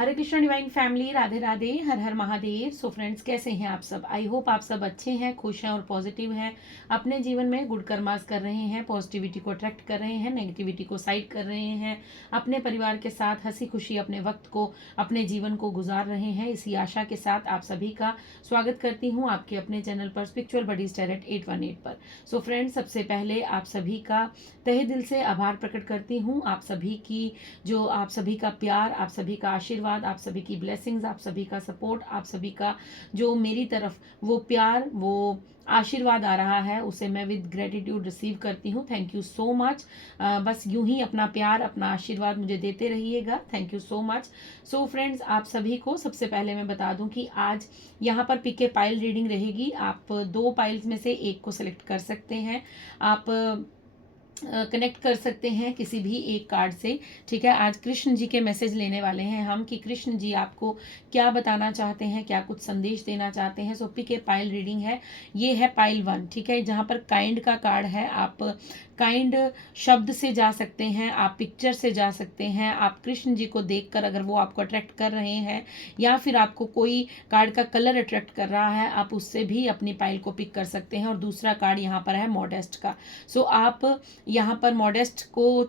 हरे Krishna divine family, Radhe Radhe, हर हर Mahadev. So friends, कैसे हैं आप सब? आई होप आप सब अच्छे हैं, खुश हैं और पॉजिटिव हैं। अपने जीवन में गुड कर्मास कर रहे हैं, पॉजिटिविटी को अट्रैक्ट कर रहे हैं, नेगेटिविटी को साइड कर रहे हैं, अपने परिवार के साथ हंसी खुशी अपने वक्त को, अपने जीवन को गुजार रहे हैं। इसी आशा के साथ आप सभी का स्वागत करती हूँ आपके अपने चैनल पर, स्पिरिचुअल बडीज टैरोट 818 पर। सो फ्रेंड्स, सबसे पहले आप सभी का तहे दिल से आभार प्रकट करती हूँ। आप सभी की आप सभी का प्यार, आप सभी का आशीर्वाद, आप सभी की ब्लेसिंग्स, आप सभी का सपोर्ट, आप सभी का जो मेरी तरफ वो प्यार, वो आशीर्वाद आ रहा है, उसे मैं विद ग्रेटिट्यूड रिसीव करती हूँ। Thank you so much. बस यूं ही अपना प्यार, अपना आशीर्वाद मुझे देते रहिएगा। Thank you so much. So friends, आप सभी को सबसे पहले मैं बता दूं कि आज यहाँ पर पिक ए पाइल रीडिंग रहेगी। आप 2 पाइल्स में से एक को सिलेक्ट कर सकते हैं। आप कनेक्ट कर सकते हैं किसी भी एक कार्ड से। ठीक है, आज कृष्ण जी के मैसेज लेने वाले हैं हम कि कृष्ण जी आपको क्या बताना चाहते हैं, क्या कुछ संदेश देना चाहते हैं। सो पिक ए पाइल रीडिंग है, ये है पाइल 1। ठीक है, जहाँ पर काइंड का कार्ड है, आप काइंड शब्द से जा सकते हैं, आप पिक्चर से जा सकते हैं, आप कृष्ण जी को देखकर अगर वो आपको अट्रैक्ट कर रहे हैं या फिर आपको कोई कार्ड का कलर अट्रैक्ट कर रहा है, आप उससे भी अपनी पाइल को पिक कर सकते हैं। और दूसरा कार्ड यहाँ पर है मॉडेस्ट का। सो आप यहाँ पर मॉडेस्ट को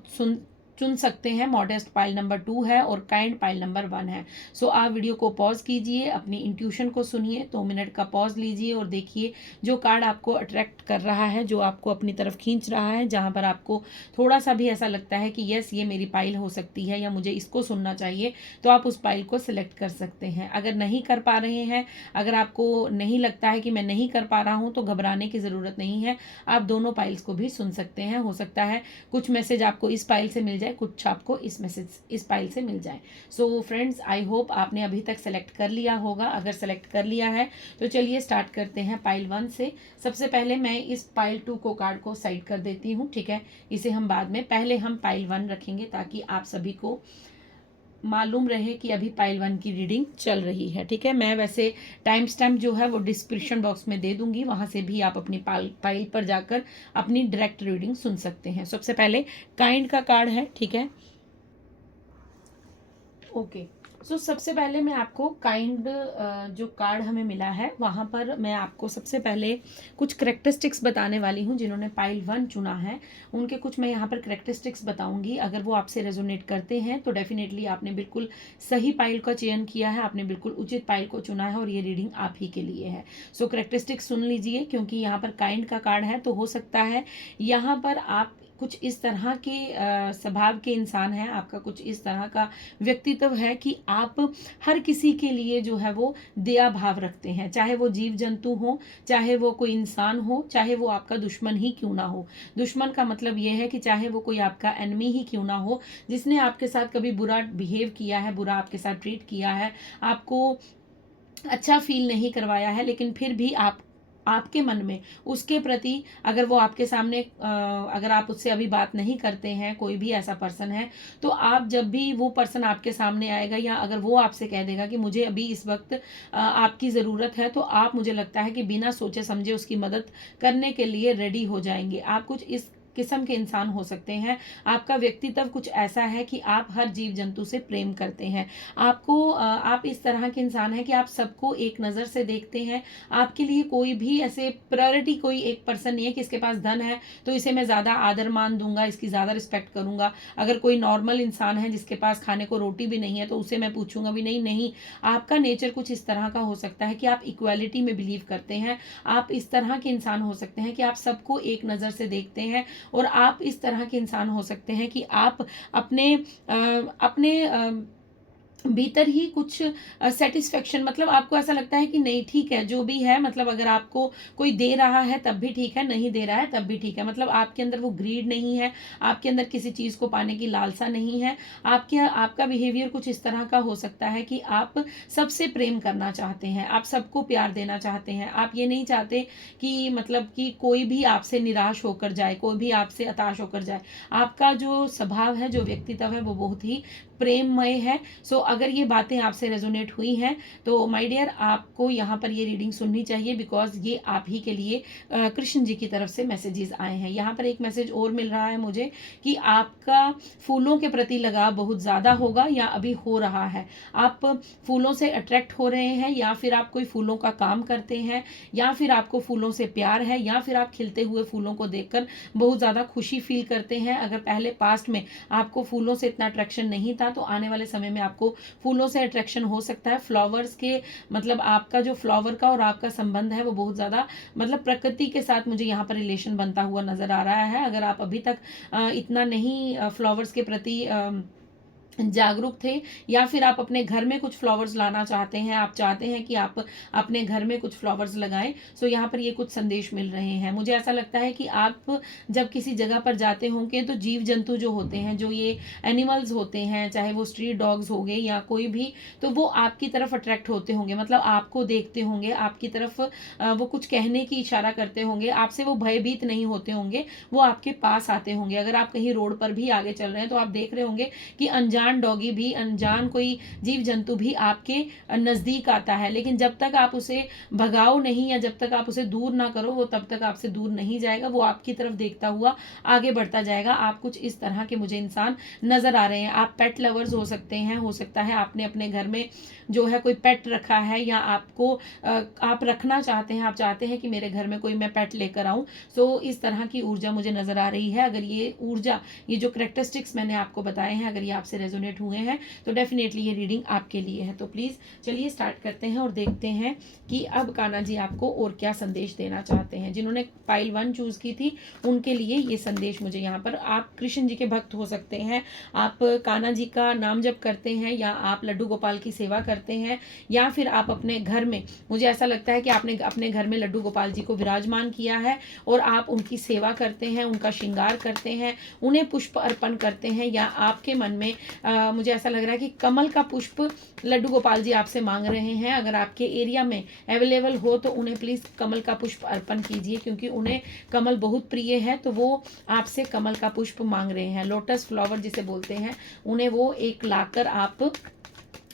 चुन सकते हैं। मॉडेस्ट पाइल नंबर 2 है और काइंड पाइल नंबर 1 है। सो आप वीडियो को पॉज कीजिए, अपनी इंट्यूशन को सुनिए, 2 मिनट का पॉज लीजिए और देखिए जो कार्ड आपको अट्रैक्ट कर रहा है, जो आपको अपनी तरफ खींच रहा है, जहाँ पर आपको थोड़ा सा भी ऐसा लगता है कि यस, ये मेरी पाइल हो सकती है या मुझे इसको सुनना चाहिए, तो आप उस पाइल को सिलेक्ट कर सकते हैं। अगर नहीं कर पा रहे हैं, अगर आपको नहीं लगता है कि मैं नहीं कर पा रहा हूँ, तो घबराने की ज़रूरत नहीं है। आप दोनों पाइल्स को भी सुन सकते हैं। हो सकता है कुछ मैसेज आपको इस पाइल से मिल जाए, कुछ आपको इस पाइल से मिल जाए। सो फ्रेंड्स, आई होप आपने अभी तक सेलेक्ट कर लिया होगा। अगर सेलेक्ट कर लिया है तो चलिए स्टार्ट करते हैं पाइल 1 से। सबसे पहले मैं इस पाइल 2 को कार्ड को साइड कर देती हूँ। ठीक है, इसे हम बाद में, पहले हम पाइल 1 रखेंगे ताकि आप सभी को मालूम रहे कि अभी पाइल 1 की रीडिंग चल रही है। ठीक है, मैं वैसे टाइम स्टैम्प जो है वो डिस्क्रिप्शन बॉक्स में दे दूंगी, वहां से भी आप अपनी पाइल पर जाकर अपनी डायरेक्ट रीडिंग सुन सकते हैं। सबसे पहले काइंड का कार्ड है। ठीक है, ओके। सो सबसे पहले मैं आपको काइंड जो कार्ड हमें मिला है वहाँ पर मैं आपको सबसे पहले कुछ करेक्टरिस्टिक्स बताने वाली हूँ। जिन्होंने पाइल 1 चुना है उनके कुछ मैं यहाँ पर करेक्टरिस्टिक्स बताऊंगी। अगर वो आपसे रेजोनेट करते हैं तो डेफिनेटली आपने बिल्कुल सही पाइल का चयन किया है, आपने बिल्कुल उचित पाइल को चुना है और ये रीडिंग आप ही के लिए है। सो करेक्टरिस्टिक्स सुन लीजिए, क्योंकि यहाँ पर काइंड का कार्ड है तो हो सकता है यहाँ पर आप कुछ इस तरह के स्वभाव के इंसान हैं, आपका कुछ इस तरह का व्यक्तित्व है कि आप हर किसी के लिए जो है वो दया भाव रखते हैं, चाहे वो जीव जंतु हो, चाहे वो कोई इंसान हो, चाहे वो आपका दुश्मन ही क्यों ना हो। दुश्मन का मतलब ये है कि चाहे वो कोई आपका एनिमी ही क्यों ना हो, जिसने आपके साथ कभी बुरा बिहेव किया है, बुरा आपके साथ ट्रीट किया है, आपको अच्छा फील नहीं करवाया है, लेकिन फिर भी आपके मन में उसके प्रति, अगर वो आपके सामने अगर आप उससे अभी बात नहीं करते हैं, कोई भी ऐसा पर्सन है, तो आप जब भी वो पर्सन आपके सामने आएगा या अगर वो आपसे कह देगा कि मुझे अभी इस वक्त आपकी ज़रूरत है, तो आप, मुझे लगता है कि बिना सोचे समझे उसकी मदद करने के लिए रेडी हो जाएंगे। आप कुछ इस किस्म के इंसान हो सकते हैं। आपका व्यक्तित्व कुछ ऐसा है कि आप हर जीव जंतु से प्रेम करते हैं। आप इस तरह के इंसान हैं कि आप सबको एक नज़र से देखते हैं। आपके लिए कोई भी ऐसे प्रायोरिटी कोई एक पर्सन नहीं है कि इसके पास धन है तो इसे मैं ज़्यादा आदर मान दूंगा, इसकी ज़्यादा रिस्पेक्ट करूंगा। अगर कोई नॉर्मल इंसान है जिसके पास खाने को रोटी भी नहीं है तो उसे मैं पूछूंगा भी नहीं। नहीं, आपका नेचर कुछ इस तरह का हो सकता है कि आप इक्वालिटी में बिलीव करते हैं। आप इस तरह के इंसान हो सकते हैं कि आप सबको एक नज़र से देखते हैं। और आप इस तरह के इंसान हो सकते हैं कि आप अपने भीतर ही कुछ सेटिस्फेक्शन, मतलब आपको ऐसा लगता है कि नहीं ठीक है जो भी है, मतलब अगर आपको कोई दे रहा है तब भी ठीक है, नहीं दे रहा है तब भी ठीक है। मतलब आपके अंदर वो ग्रीड नहीं है, आपके अंदर किसी चीज़ को पाने की लालसा नहीं है। आपका बिहेवियर कुछ इस तरह का हो सकता है कि आप सबसे प्रेम करना चाहते हैं, आप सबको प्यार देना चाहते हैं। आप ये नहीं चाहते कि मतलब कि कोई भी आपसे निराश होकर जाए, कोई भी आपसे हताश होकर जाए। आपका जो स्वभाव है, जो व्यक्तित्व है, वो बहुत ही प्रेममय है। सो अगर ये बातें आपसे रेजोनेट हुई हैं तो माय डियर आपको यहाँ पर ये रीडिंग सुननी चाहिए, बिकॉज ये आप ही के लिए कृष्ण जी की तरफ से मैसेजेस आए हैं। यहाँ पर एक मैसेज और मिल रहा है मुझे कि आपका फूलों के प्रति लगाव बहुत ज़्यादा होगा या अभी हो रहा है। आप फूलों से अट्रैक्ट हो रहे हैं, या फिर आप कोई फूलों का काम करते हैं, या फिर आपको फूलों से प्यार है, या फिर आप खिलते हुए फूलों को देखकर बहुत ज़्यादा खुशी फील करते हैं। अगर पहले पास्ट में आपको फूलों से इतना अट्रैक्शन नहीं था तो आने वाले समय में आपको फूलों से अट्रैक्शन हो सकता है। फ्लावर्स के मतलब आपका जो फ्लावर का और आपका संबंध है वो बहुत ज़्यादा मतलब प्रकृति के साथ मुझे यहाँ पर रिलेशन बनता हुआ नजर आ रहा है। अगर आप अभी तक इतना नहीं फ्लावर्स के प्रति जागरूक थे, या फिर आप अपने घर में कुछ फ्लावर्स लाना चाहते हैं, आप चाहते हैं कि आप अपने घर में कुछ फ्लावर्स लगाएं, सो यहाँ पर ये कुछ संदेश मिल रहे हैं। मुझे ऐसा लगता है कि आप जब किसी जगह पर जाते होंगे तो जीव जंतु जो होते हैं, जो ये एनिमल्स होते हैं, चाहे वो स्ट्रीट डॉग्स हो गए या कोई भी, तो वो आपकी तरफ अट्रैक्ट होते होंगे, मतलब आपको देखते होंगे, आपकी तरफ वो कुछ कहने की इशारा करते होंगे, आपसे वो भयभीत नहीं होते होंगे, वो आपके पास आते होंगे। अगर आप कहीं रोड पर भी आगे चल रहे हैं तो आप देख रहे होंगे कि अनजान डॉगी भी, अनजान कोई जीव जंतु भी आपके नजदीक आता है, लेकिन जब तक आप उसे भगाओ नहीं या जब तक आप उसे दूर ना करो वो तब तक आपसे दूर नहीं जाएगा, वो आपकी तरफ देखता हुआ आगे बढ़ता जाएगा। आप कुछ इस तरह के मुझे इंसान नजर आ रहे हैं। आप पेट लवर्स हो सकते हैं, हो सकता है आपने अपने घर में जो है कोई पेट रखा है, या आपको आप रखना चाहते हैं, आप चाहते हैं कि मेरे घर में कोई मैं पेट लेकर आऊं। सो इस तरह की ऊर्जा मुझे नजर आ रही है। अगर ये ऊर्जा, ये जो करेक्टरिस्टिक्स मैंने आपको बताए हैं, अगर ये आपसे रेजोनेट हुए हैं तो डेफिनेटली ये रीडिंग आपके लिए है। तो प्लीज चलिए स्टार्ट करते हैं और देखते हैं कि अब कान्हा जी आपको और क्या संदेश देना चाहते हैं। जिन्होंने पाइल 1 चूज की थी उनके लिए ये संदेश मुझे यहाँ पर, आप कृष्ण जी के भक्त हो सकते हैं, आप कान्हा जी का नाम जप करते हैं, या आप लड्डू गोपाल की सेवा करते हैं, या फिर आप अपने घर में, मुझे ऐसा लगता है कि आपने अपने घर में लड्डू गोपाल जी को विराजमान किया है और आप उनकी सेवा करते हैं, उनका श्रृंगार करते हैं, उन्हें पुष्प अर्पण करते हैं, या आपके मन में मुझे ऐसा लग रहा है कि कमल का पुष्प लड्डू गोपाल जी आपसे मांग रहे हैं। अगर आपके एरिया में अवेलेबल हो तो उन्हें प्लीज कमल का पुष्प अर्पण कीजिए, क्योंकि उन्हें कमल बहुत प्रिय है, तो वो आपसे कमल का पुष्प मांग रहे हैं। लोटस फ्लावर जिसे बोलते हैं, उन्हें वो एक लाकर आप,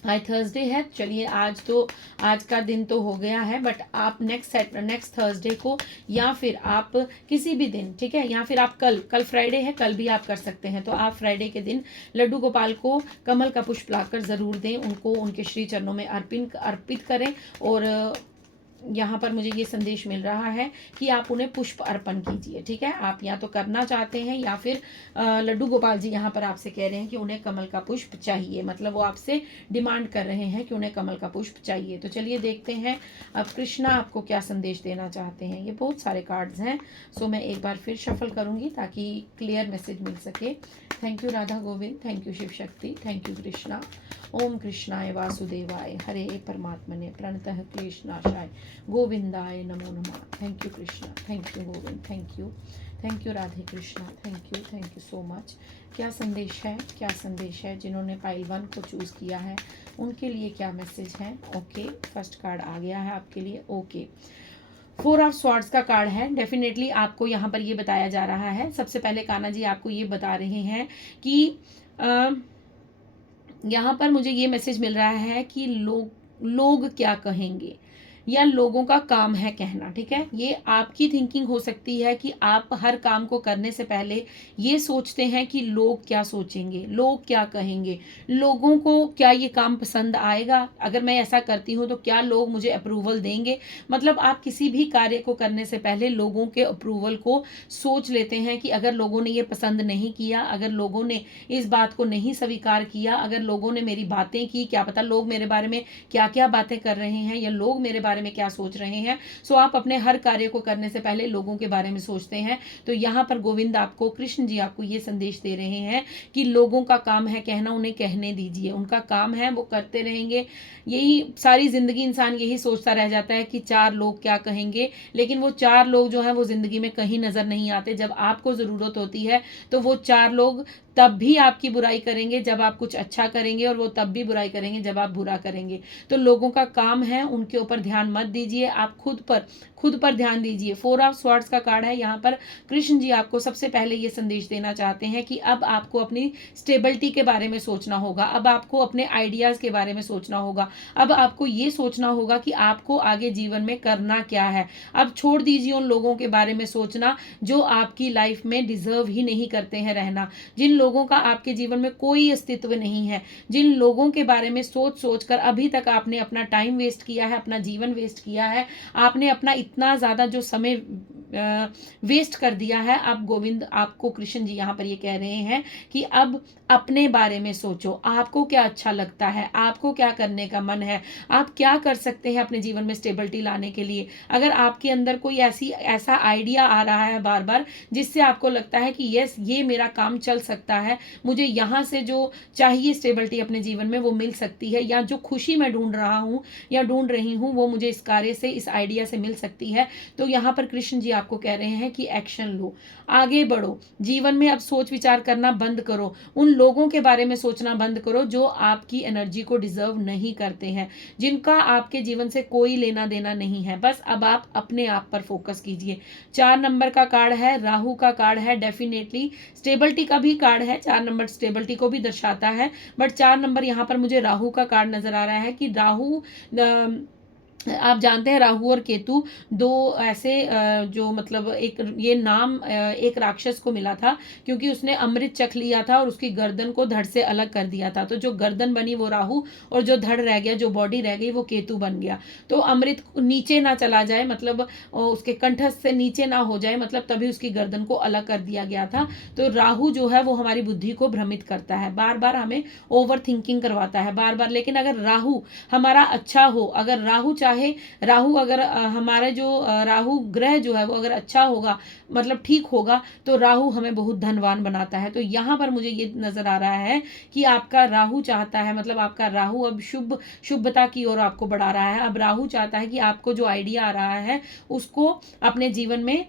आज थर्सडे है, चलिए आज का दिन तो हो गया है, बट आप नेक्स्ट थर्सडे को, या फिर आप किसी भी दिन, ठीक है, या फिर आप कल फ्राइडे है, कल भी आप कर सकते हैं, तो आप फ्राइडे के दिन लड्डू गोपाल को कमल का पुष्प लाकर जरूर दें, उनको उनके श्री चरणों में अर्पित करें। और यहाँ पर मुझे ये संदेश मिल रहा है कि आप उन्हें पुष्प अर्पण कीजिए, ठीक है। आप या तो करना चाहते हैं, या फिर लड्डू गोपाल जी यहाँ पर आपसे कह रहे हैं कि उन्हें कमल का पुष्प चाहिए, मतलब वो आपसे डिमांड कर रहे हैं कि उन्हें कमल का पुष्प चाहिए। तो चलिए देखते हैं अब कृष्णा आपको क्या संदेश देना चाहते हैं। ये बहुत सारे कार्ड्स हैं, सो मैं एक बार फिर शफल करूंगी ताकि क्लियर मैसेज मिल सके। Thank you Radha Govind, thank you Shiv Shakti, thank you Krishna. ओम कृष्णाय वासुदेवाय हरे परमात्मने प्रणतः क्लेशनाशाय गोविंदाय नमो नमः। Thank you Krishna, thank you Govind, thank you Radhe Krishna, thank you so much. क्या संदेश है जिन्होंने पाइल 1 को चूज़ किया है उनके लिए क्या मैसेज है। ओके, फर्स्ट कार्ड आ गया है आपके लिए। ओके, 4 ऑफ स्वॉर्ड्स का कार्ड है। डेफिनेटली आपको यहाँ पर ये बताया जा रहा है, सबसे पहले कान्हा जी आपको ये बता रहे हैं कि यहाँ पर मुझे ये मैसेज मिल रहा है कि लोग क्या कहेंगे, या लोगों का काम है कहना, ठीक है। ये आपकी थिंकिंग हो सकती है कि आप हर काम को करने से पहले ये सोचते हैं कि लोग क्या सोचेंगे, लोग क्या कहेंगे, लोगों को क्या ये काम पसंद आएगा, अगर मैं ऐसा करती हूँ तो क्या लोग मुझे अप्रूवल देंगे। मतलब आप किसी भी कार्य को करने से पहले लोगों के अप्रूवल को सोच लेते हैं कि अगर लोगों ने ये पसंद नहीं किया, अगर लोगों ने इस बात को नहीं स्वीकार किया, अगर लोगों ने मेरी बातें की, क्या पता लोग मेरे बारे में क्या क्या बातें कर रहे हैं, या लोग मेरे बारे में क्या सोच रहे हैं। सो आप अपने हर कार्य को करने से पहले लोगों के बारे में सोचते हैं। तो यहाँ पर गोविंद आपको, कृष्ण जी आपको ये संदेश दे रहे हैं कि लोगों का काम है कहना, उन्हें कहने दीजिए, उनका काम है, वो करते रहेंगे। यही सारी जिंदगी इंसान यही सोचता रह जाता है कि 4 लोग क्या कहेंगे, लेकिन वो 4 लोग जो है वो जिंदगी में कहीं नजर नहीं आते। जब आपको जरूरत होती है तो वो 4 लोग तब भी आपकी बुराई करेंगे जब आप कुछ अच्छा करेंगे, और वो तब भी बुराई करेंगे जब आप बुरा करेंगे। तो लोगों का काम है उनके ऊपर ध्यान ध्यान मत दीजिए, आप खुद पर ध्यान दीजिए। 4 ऑफ स्वॉर्ड्स का कार्ड है। यहाँ पर कृष्ण जी आपको सबसे पहले ये संदेश देना चाहते हैं कि अब आपको अपनी स्टेबिलिटी के बारे में सोचना होगा, अब आपको अपने आइडियाज़ के बारे में सोचना होगा, अब आपको ये सोचना होगा कि आपको आगे जीवन में करना क्या है। अब छोड़ दीजिए उन लोगों के बारे में सोचना जो आपकी लाइफ में डिजर्व ही नहीं करते हैं रहना, जिन लोगों का आपके जीवन में कोई अस्तित्व नहीं है, जिन लोगों के बारे में सोच सोच कर अभी तक आपने अपना टाइम वेस्ट किया है, अपना जीवन वेस्ट किया है, आपने अपना इतना ज़्यादा जो समय वेस्ट कर दिया है। अब गोविंद आपको कृष्ण जी यहाँ पर ये कह रहे हैं कि अब अपने बारे में सोचो, आपको क्या अच्छा लगता है, आपको क्या करने का मन है, आप क्या कर सकते हैं अपने जीवन में स्टेबिलिटी लाने के लिए। अगर आपके अंदर कोई ऐसा आइडिया आ रहा है बार बार जिससे आपको लगता है कि यस ये मेरा काम चल सकता है, मुझे यहाँ से जो चाहिए स्टेबिलिटी अपने जीवन में वो मिल सकती है, या जो खुशी मैं ढूंढ रहा हूँ या ढूंढ रही हूँ वो मुझे इस कार्य से, इस आइडिया से मिल सकती है, तो यहाँ पर कृष्ण जी आपको कह रहे हैं कि एक्शन लो, आगे बढ़ो, जीवन में अब सोच विचार करना बंद करो, उन लोगों के बारे में सोचना बंद करो जो आपकी एनर्जी को डिजर्व नहीं करते हैं, जिनका आपके जीवन से कोई लेना देना नहीं है। बस अब आप अपने आप पर फोकस कीजिए। 4 नंबर का कार्ड है, राहु का कार्ड है, डेफिनेटली स्टेबिलिटी का भी कार्ड है, 4 नंबर स्टेबिलिटी को भी दर्शाता है, बट 4 नंबर यहाँ पर मुझे राहु का कार्ड नजर आ रहा है कि राहु आप जानते हैं राहु और केतु दो ऐसे जो मतलब एक ये नाम एक राक्षस को मिला था क्योंकि उसने अमृत चख लिया था और उसकी गर्दन को धड़ से अलग कर दिया था। तो जो गर्दन बनी वो राहु और जो धड़ रह गया, जो बॉडी रह गई वो केतु बन गया। तो अमृत नीचे ना चला जाए, मतलब उसके कंठस्थ से नीचे ना हो जाए, मतलब तभी उसकी गर्दन को अलग कर दिया गया था। तो राहु जो है वो हमारी बुद्धि को भ्रमित करता है, बार बार हमें ओवर थिंकिंग करवाता है बार बार। लेकिन अगर राहु हमारा अच्छा हो, अगर राहु अगर हमारे जो राहु ग्रह जो है वो अगर अच्छा होगा, मतलब ठीक होगा, तो राहु हमें बहुत धनवान बनाता है। तो यहाँ पर मुझे ये नजर आ रहा है कि आपका राहु चाहता है, मतलब आपका राहु अब शुभता की ओर आपको बढ़ा रहा है। अब राहु चाहता है कि आपको जो आइडिया आ रहा है उसको अपने जीवन में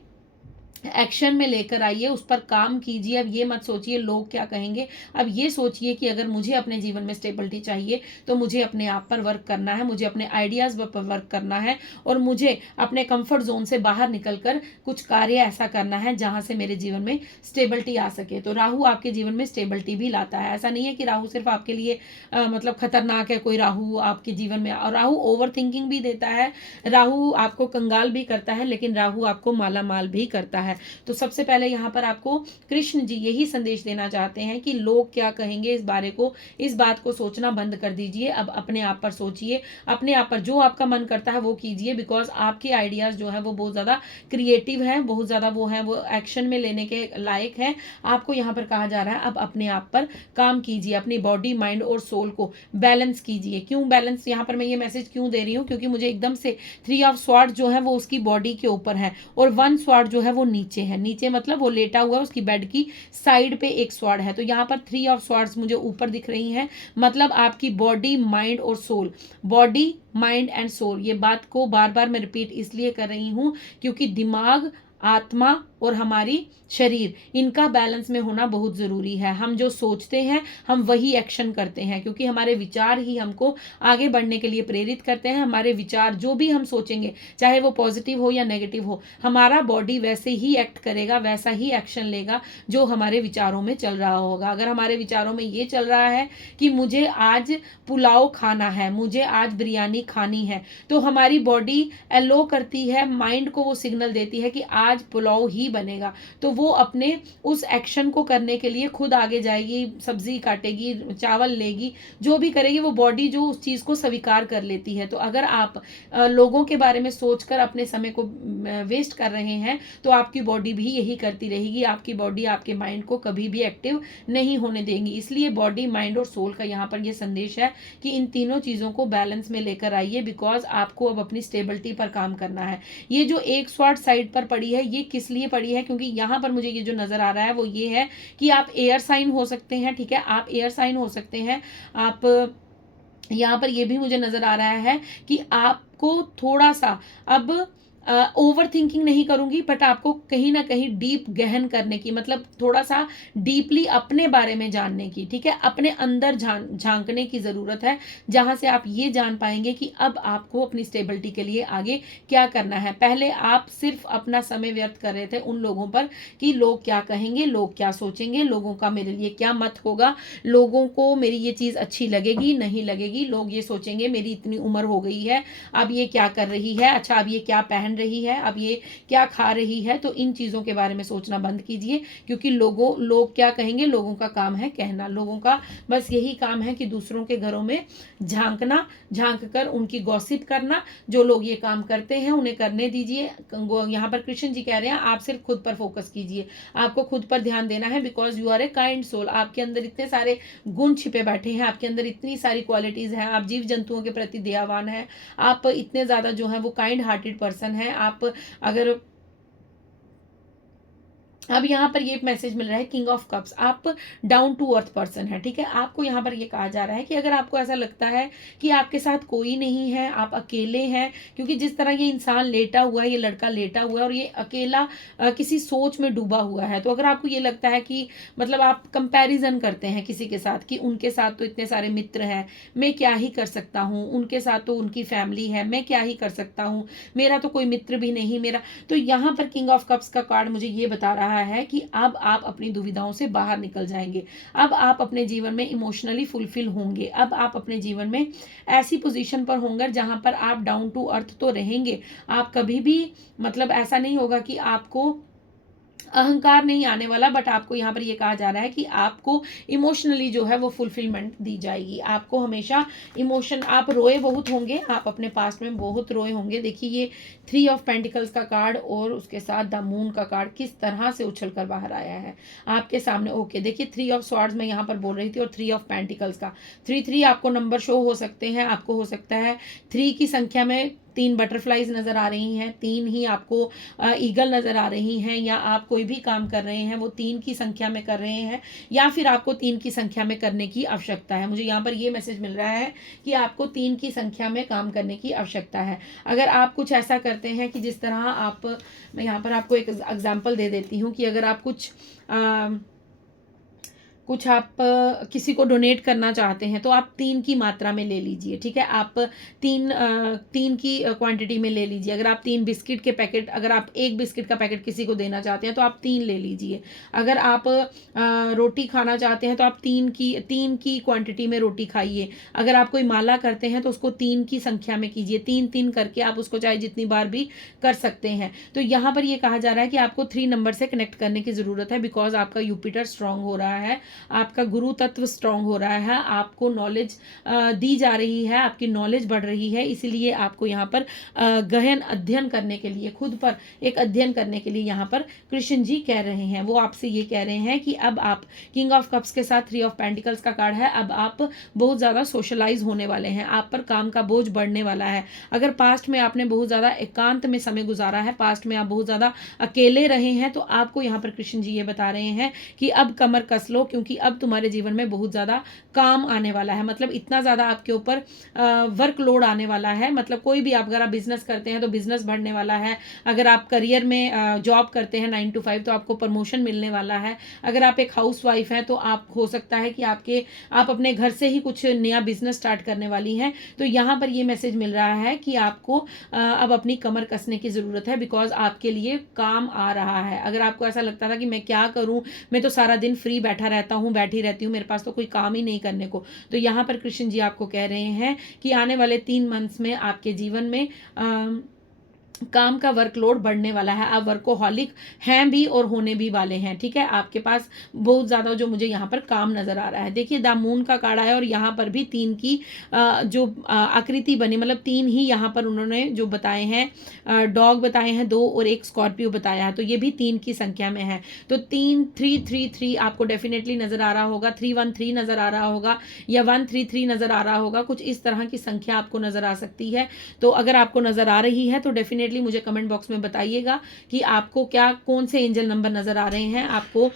एक्शन में लेकर आइए, उस पर काम कीजिए। अब ये मत सोचिए लोग क्या कहेंगे, अब ये सोचिए कि अगर मुझे अपने जीवन में स्टेबिलिटी चाहिए तो मुझे अपने आप पर वर्क करना है, मुझे अपने आइडियाज़ पर वर्क करना है और मुझे अपने कंफर्ट जोन से बाहर निकलकर कुछ कार्य ऐसा करना है जहां से मेरे जीवन में स्टेबिलिटी आ सके। तो राहु आपके जीवन में स्टेबिलिटी भी लाता है। ऐसा नहीं है कि राहु सिर्फ आपके लिए मतलब खतरनाक है, कोई राहु आपके जीवन में, और राहु ओवर थिंकिंग भी देता है, राहु आपको कंगाल भी करता है, लेकिन राहु आपको माला माल भी करता है। तो सबसे पहले यहाँ पर आपको कृष्ण जी यही संदेश देना चाहते हैं कि लोग क्या कहेंगे इस बात को सोचना बंद कर दीजिए। अब अपने आप पर सोचिए, अपने आप पर जो आपका मन करता है वो कीजिए, बिकॉज आपके आइडियाज जो है वो बहुत ज्यादा क्रिएटिव है, बहुत ज्यादा वो एक्शन में लेने के लायक है। आपको यहाँ पर कहा जा रहा है अब अपने आप पर काम कीजिए, अपनी बॉडी माइंड और सोल को बैलेंस कीजिए। क्यों बैलेंस, यहाँ पर मैं ये मैसेज क्यों दे रही हूँ, क्योंकि मुझे एकदम से 3 ऑफ स्वॉर्ड जो है वो उसकी बॉडी के ऊपर है और 1 स्वॉर्ड जो है वो नीचे है। नीचे मतलब वो लेटा हुआ है, उसकी बेड की साइड पे एक स्वॉर्ड है। तो यहाँ पर 3 ऑफ स्वॉर्ड्स मुझे ऊपर दिख रही हैं, मतलब आपकी बॉडी माइंड और soul, body mind and soul. ये बात को बार बार मैं रिपीट इसलिए कर रही हूँ क्योंकि दिमाग, आत्मा और हमारी शरीर, इनका बैलेंस में होना बहुत ज़रूरी है। हम जो सोचते हैं हम वही एक्शन करते हैं, क्योंकि हमारे विचार ही हमको आगे बढ़ने के लिए प्रेरित करते हैं। हमारे विचार जो भी हम सोचेंगे, चाहे वो पॉजिटिव हो या नेगेटिव हो, हमारा बॉडी वैसे ही एक्ट करेगा, वैसा ही एक्शन लेगा जो हमारे विचारों में चल रहा होगा। अगर हमारे विचारों में ये चल रहा है कि मुझे आज पुलाव खाना है, मुझे आज बिरयानी खानी है, तो हमारी बॉडी एलो करती है, माइंड को वो सिग्नल देती है कि आज पुलाव ही बनेगा। तो वो अपने उस एक्शन को करने के लिए खुद आगे जाएगी, सब्जी काटेगी, चावल लेगी, जो भी करेगी, वो बॉडी जो उस चीज को स्वीकार कर लेती है। तो अगर आप लोगों के बारे में सोचकर अपने समय को वेस्ट कर रहे हैं तो आपकी बॉडी भी यही करती रहेगी, आपकी बॉडी आपके माइंड को कभी भी एक्टिव नहीं होने देंगी। इसलिए बॉडी, माइंड और सोल का यहाँ पर यह संदेश है कि इन तीनों चीजों को बैलेंस में लेकर आइए, बिकॉज आपको अब अपनी स्टेबिलिटी पर काम करना है। ये जो एक स्वॉर्ड साइड पर पड़ी है, ये किस लिए पड़ी है, क्योंकि यहाँ पर मुझे ये जो नजर आ रहा है वो ये है कि आप एयर साइन हो सकते हैं, ठीक है, आप एयर साइन हो सकते हैं। आप यहाँ पर ये भी मुझे नजर आ रहा है कि आपको थोड़ा सा अब ओवर थिंकिंग नहीं करूँगी, बट आपको कहीं न कहीं डीप गहन करने की, मतलब थोड़ा-सा डीपली अपने बारे में जानने की, ठीक है? अपने अंदर झाँकने की ज़रूरत है, जहाँ से आप ये जान पाएँगे कि अब आपको अपनी स्टेबिलिटी के लिए आगे क्या करना है। पहले आप सिर्फ़ अपना समय व्यर्थ कर रहे थे उन लोगों पर कि लोग क्या कहेंगे, लोग क्या सोचेंगे, लोगों का मेरे लिए क्या मत होगा, लोगों को मेरी ये चीज़ अच्छी लगेगी, नहीं लगेगी, लोग ये सोचेंगे मेरी इतनी उम्र हो गई है, अब ये क्या कर रही है, अच्छा अब ये क्या पहन रही है, अब ये क्या खा रही है। तो इन चीज़ों के बारे में सोचना बंद कीजिए, क्योंकि लोग क्या कहेंगे, लोगों का काम है कहना, लोगों का बस यही काम है कि दूसरों के घरों में झांकना, झांक कर उनकी गॉसिप करना। जो लोग ये काम करते हैं उन्हें करने दीजिए। यहाँ पर कृष्ण जी कह रहे हैं आप सिर्फ खुद पर फोकस कीजिए, आपको खुद पर ध्यान देना है, because you are a kind soul. आपके अंदर इतने सारे गुण छिपे बैठे हैं, आपके अंदर इतनी सारी क्वालिटीज हैं, आप जीव जंतुओं के प्रति दयावान हैं, आप इतने ज्यादा जो है वो काइंड हार्टेड पर्सन हैं। आप अगर अब यहाँ पर ये मैसेज मिल रहा है किंग ऑफ कप्स, आप डाउन टू अर्थ पर्सन है, ठीक है? आपको यहाँ पर ये कहा जा रहा है कि अगर आपको ऐसा लगता है कि आपके साथ कोई नहीं है, आप अकेले हैं, क्योंकि जिस तरह ये इंसान लेटा हुआ है, ये लड़का लेटा हुआ है और ये अकेला किसी सोच में डूबा हुआ है, तो अगर आपको ये लगता है कि मतलब आप कंपैरिजन करते हैं किसी के साथ कि उनके साथ तो इतने सारे मित्र हैं, मैं क्या ही कर सकता हूँ, उनके साथ तो उनकी फैमिली है, मैं क्या ही कर सकता हूँ, मेरा तो कोई मित्र भी नहीं मेरा। तो यहाँ पर किंग ऑफ कप्स का कार्ड मुझे ये बता रहा है कि अब आप अपनी दुविधाओं से बाहर निकल जाएंगे, अब आप अपने जीवन में इमोशनली फुलफिल होंगे, अब आप अपने जीवन में ऐसी पोजीशन पर होंगे जहां पर आप डाउन टू अर्थ तो रहेंगे। आप कभी भी मतलब ऐसा नहीं होगा कि आपको अहंकार नहीं आने वाला, बट आपको यहाँ पर ये कहा जा रहा है कि आपको इमोशनली जो है वो फुलफिलमेंट दी जाएगी। आपको हमेशा इमोशन, आप रोए बहुत होंगे, आप अपने पास्ट में बहुत रोए होंगे। देखिए ये 3 ऑफ पेंटिकल्स का कार्ड और उसके साथ द मून का कार्ड किस तरह से उछल कर बाहर आया है आपके सामने। ओके, देखिए 3 ऑफ स्वॉर्ड्स मैं यहाँ पर बोल रही थी और 3 ऑफ पेंटिकल्स का 3 आपको नंबर शो हो सकते हैं। आपको हो सकता है 3 की संख्या में 3 बटरफ्लाइज नजर आ रही हैं, 3 ही आपको ईगल नजर आ रही हैं, या आप कोई भी काम कर रहे हैं वो 3 की संख्या में कर रहे हैं, या फिर आपको 3 की संख्या में करने की आवश्यकता है। मुझे यहाँ पर ये मैसेज मिल रहा है कि आपको 3 की संख्या में काम करने की आवश्यकता है। अगर आप कुछ ऐसा करते हैं कि जिस तरह आप, मैं यहाँ पर आपको एक एग्जाम्पल दे देती हूँ कि अगर आप कुछ आप किसी को डोनेट करना चाहते हैं तो आप 3 की मात्रा में ले लीजिए, ठीक है? आप 3 की क्वांटिटी में ले लीजिए। अगर आप 3 बिस्किट के पैकेट, अगर आप 1 बिस्किट का पैकेट किसी को देना चाहते हैं तो आप 3 ले लीजिए। अगर आप रोटी खाना चाहते हैं तो आप 3 की क्वांटिटी में रोटी खाइए। अगर आप कोई माला करते हैं तो उसको 3 की संख्या में कीजिए, 3 करके आप उसको चाहे जितनी बार भी कर सकते हैं। तो यहाँ पर ये कहा जा रहा है कि आपको 3 नंबर से कनेक्ट करने की जरूरत है, बिकॉज आपका यूपिटर स्ट्रांग हो रहा है, आपका गुरु तत्व स्ट्रांग हो रहा है, आपको नॉलेज दी जा रही है, आपकी नॉलेज बढ़ रही है। इसीलिए आपको यहाँ पर गहन अध्ययन करने के लिए, खुद पर एक अध्ययन करने के लिए यहाँ पर कृष्ण जी कह रहे हैं। वो आपसे ये कह रहे हैं कि अब आप, किंग ऑफ कप्स के साथ 3 ऑफ पेंटिकल्स का कार्ड है, अब आप बहुत ज़्यादा सोशलाइज होने वाले हैं, आप पर काम का बोझ बढ़ने वाला है। अगर पास्ट में आपने बहुत ज़्यादा एकांत में समय गुजारा है, पास्ट में आप बहुत ज़्यादा अकेले रहे हैं, तो आपको यहाँ पर कृष्ण जी ये बता रहे हैं कि अब कमर कस लो, क्योंकि अब तुम्हारे जीवन में बहुत ज़्यादा काम आने वाला है। मतलब इतना ज़्यादा आपके ऊपर वर्कलोड आने वाला है। मतलब कोई भी, आप अगर आप बिजनेस करते हैं तो बिजनेस बढ़ने वाला है, अगर आप करियर में जॉब करते हैं 9 to 5 तो आपको प्रमोशन मिलने वाला है, अगर आप एक हाउस वाइफ हैं तो आप, हो सकता है कि आप अपने घर से ही कुछ नया बिजनेस स्टार्ट करने वाली हैं। तो यहाँ पर ये मैसेज मिल रहा है कि आपको अब अपनी कमर कसने की ज़रूरत है, बिकॉज आपके लिए काम आ रहा है। अगर आपको ऐसा लगता था कि मैं क्या करूँ, मैं तो सारा दिन फ्री बैठी रहती हूँ, मेरे पास तो कोई काम ही नहीं करने को, तो यहाँ पर कृष्ण जी आपको कह रहे हैं कि आने वाले 3 मंथ्स में आपके जीवन में काम का वर्कलोड बढ़ने वाला है। आप वर्कोहॉलिक हैं भी और होने भी वाले हैं, ठीक है? आपके पास बहुत ज़्यादा जो मुझे यहाँ पर काम नज़र आ रहा है। देखिए द मून का कार्ड है और यहाँ पर भी 3 की जो आकृति बनी, मतलब 3 ही यहाँ पर उन्होंने जो बताए हैं, डॉग बताए हैं 2 और एक स्कॉर्पियो बताया है, तो ये भी 3 की संख्या में है। तो 3 आपको डेफिनेटली नज़र आ रहा होगा, 313 नज़र आ रहा होगा, या 133 नज़र आ रहा होगा, कुछ इस तरह की संख्या आपको नज़र आ सकती है। तो अगर आपको नज़र आ रही है तो डेफिनेटली मुझे कमेंट बॉक्स में बताइएगा कि आपको क्या, कौन से एंजल नंबर नजर आ रहे हैं। आपको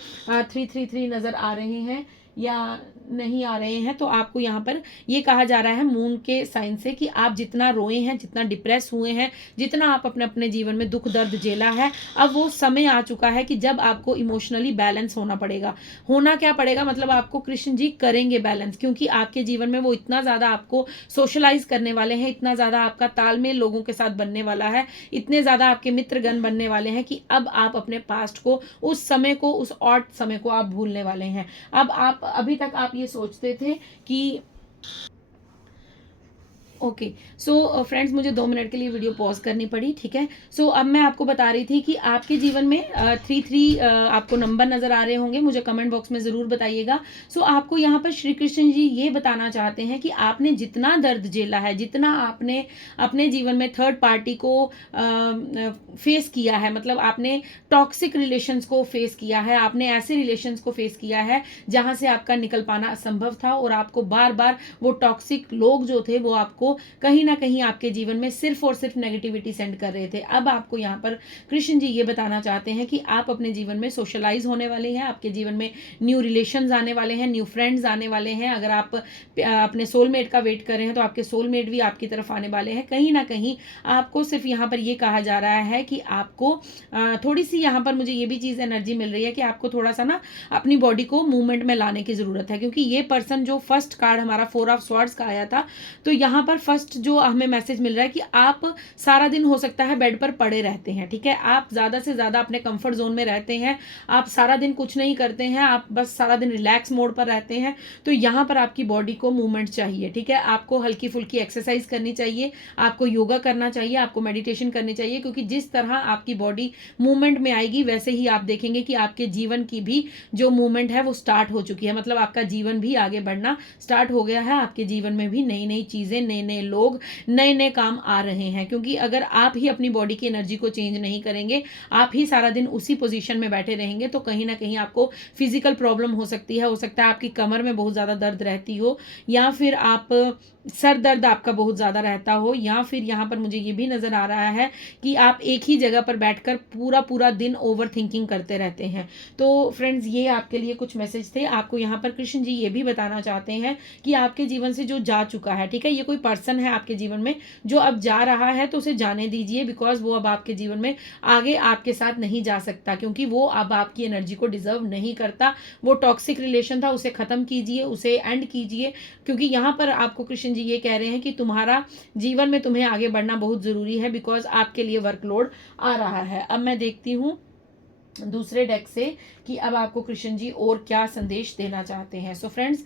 333 नजर आ रहे हैं, या नहीं आ रहे हैं, तो आपको यहाँ पर ये कहा जा रहा है मून के साइन से कि आप जितना रोए हैं, जितना डिप्रेस हुए हैं, जितना आप अपने अपने जीवन में दुख दर्द झेला है, अब वो समय आ चुका है कि जब आपको इमोशनली बैलेंस होना पड़ेगा। होना क्या पड़ेगा, मतलब आपको कृष्ण जी करेंगे बैलेंस, क्योंकि आपके जीवन में वो इतना ज़्यादा आपको सोशलाइज करने वाले हैं, इतना ज़्यादा आपका तालमेल लोगों के साथ बनने वाला है, इतने ज़्यादा आपके मित्रगण बनने वाले हैं कि अब आप अपने पास्ट को, उस समय को, उस ऑड समय को आप भूलने वाले हैं। अब आप अभी तक आप ये सोचते थे कि ओके, सो फ्रेंड्स, मुझे 2 मिनट के लिए वीडियो पॉज करनी पड़ी, ठीक है। सो अब मैं आपको बता रही थी कि आपके जीवन में 3 आपको नंबर नजर आ रहे होंगे, मुझे कमेंट बॉक्स में ज़रूर बताइएगा। सो आपको यहाँ पर श्री कृष्ण जी ये बताना चाहते हैं कि आपने जितना दर्द झेला है, जितना आपने अपने जीवन में थर्ड पार्टी को फेस किया है, मतलब आपने टॉक्सिक रिलेशंस को फेस किया है, आपने ऐसे रिलेशंस को फेस किया है जहाँ से आपका निकल पाना असंभव था, और आपको बार बार वो टॉक्सिक लोग जो थे वो आपको कहीं ना कहीं आपके जीवन में सिर्फ और सिर्फ नेगेटिविटी सेंड कर रहे थे। अब आपको यहाँ पर कृष्ण जी ये बताना चाहते हैं कि आप अपने जीवन में सोशलाइज होने वाले हैं, आपके जीवन में न्यू रिलेशंस आने वाले हैं, न्यू फ्रेंड्स आने वाले हैं। अगर आप अपने सोलमेट का वेट कर रहे हैं तो आपके सोलमेट भी आपकी तरफ आने वाले हैं। कहीं ना कहीं आपको सिर्फ यहाँ पर ये कहा जा रहा है कि आपको थोड़ी सी, यहाँ पर मुझे ये भी चीज़ एनर्जी मिल रही है कि आपको थोड़ा सा ना अपनी बॉडी को मूवमेंट में लाने की ज़रूरत है, क्योंकि ये पर्सन जो फर्स्ट कार्ड हमारा 4 ऑफ स्वॉर्ड्स का आया था, तो यहाँ पर फर्स्ट जो हमें मैसेज मिल रहा है कि आप सारा दिन हो सकता है बेड पर पड़े रहते हैं, ठीक है। आप ज़्यादा से ज़्यादा अपने कंफर्ट जोन में रहते हैं, आप सारा दिन कुछ नहीं करते हैं, आप बस सारा दिन रिलैक्स मोड पर रहते हैं। तो यहाँ पर आपकी बॉडी को मूवमेंट चाहिए, ठीक है। आपको हल्की फुल्की एक्सरसाइज करनी चाहिए, आपको योगा करना चाहिए, आपको मेडिटेशन करनी चाहिए, क्योंकि जिस तरह आपकी बॉडी मूवमेंट में आएगी वैसे ही आप देखेंगे कि आपके जीवन की भी जो मूवमेंट है वो स्टार्ट हो चुकी है, मतलब आपका जीवन भी आगे बढ़ना स्टार्ट हो गया है। आपके जीवन में भी नई नई चीज़ें, नए नए लोग, नए नए काम आ रहे हैं, क्योंकि अगर आप ही अपनी बॉडी की एनर्जी को चेंज नहीं करेंगे, आप ही सारा दिन उसी पोजीशन में बैठे रहेंगे, तो कहीं ना कहीं आपको फिजिकल प्रॉब्लम हो सकती है। हो सकता है आपकी कमर में बहुत ज़्यादा दर्द रहती हो, या फिर आप सर दर्द आपका बहुत ज़्यादा रहता हो, या फिर यहाँ पर मुझे ये भी नज़र आ रहा है कि आप एक ही जगह पर बैठकर पूरा पूरा दिन ओवर थिंकिंग करते रहते हैं। तो फ्रेंड्स, ये आपके लिए कुछ मैसेज थे। आपको यहाँ पर कृष्ण जी ये भी बताना चाहते हैं कि आपके जीवन से जो जा चुका है, ठीक है, ये कोई पर्सन है आपके जीवन में जो अब जा रहा है, तो उसे जाने दीजिए, बिकॉज वो अब आपके जीवन में आगे आपके साथ नहीं जा सकता, क्योंकि वो अब आपकी एनर्जी को डिजर्व नहीं करता। वो टॉक्सिक रिलेशन था, उसे खत्म कीजिए, उसे एंड कीजिए, क्योंकि यहाँ पर आपको कृष्ण जी ये कह रहे हैं कि तुम्हारा जीवन में तुम्हें आगे बढ़ना बहुत ज़रूरी है, बिकॉज आपके लिए वर्कलोड आ रहा है। अब मैं देखती हूँ दूसरे डेक से कि अब आपको कृष्ण जी और क्या संदेश देना चाहते हैं। सो फ्रेंड्स,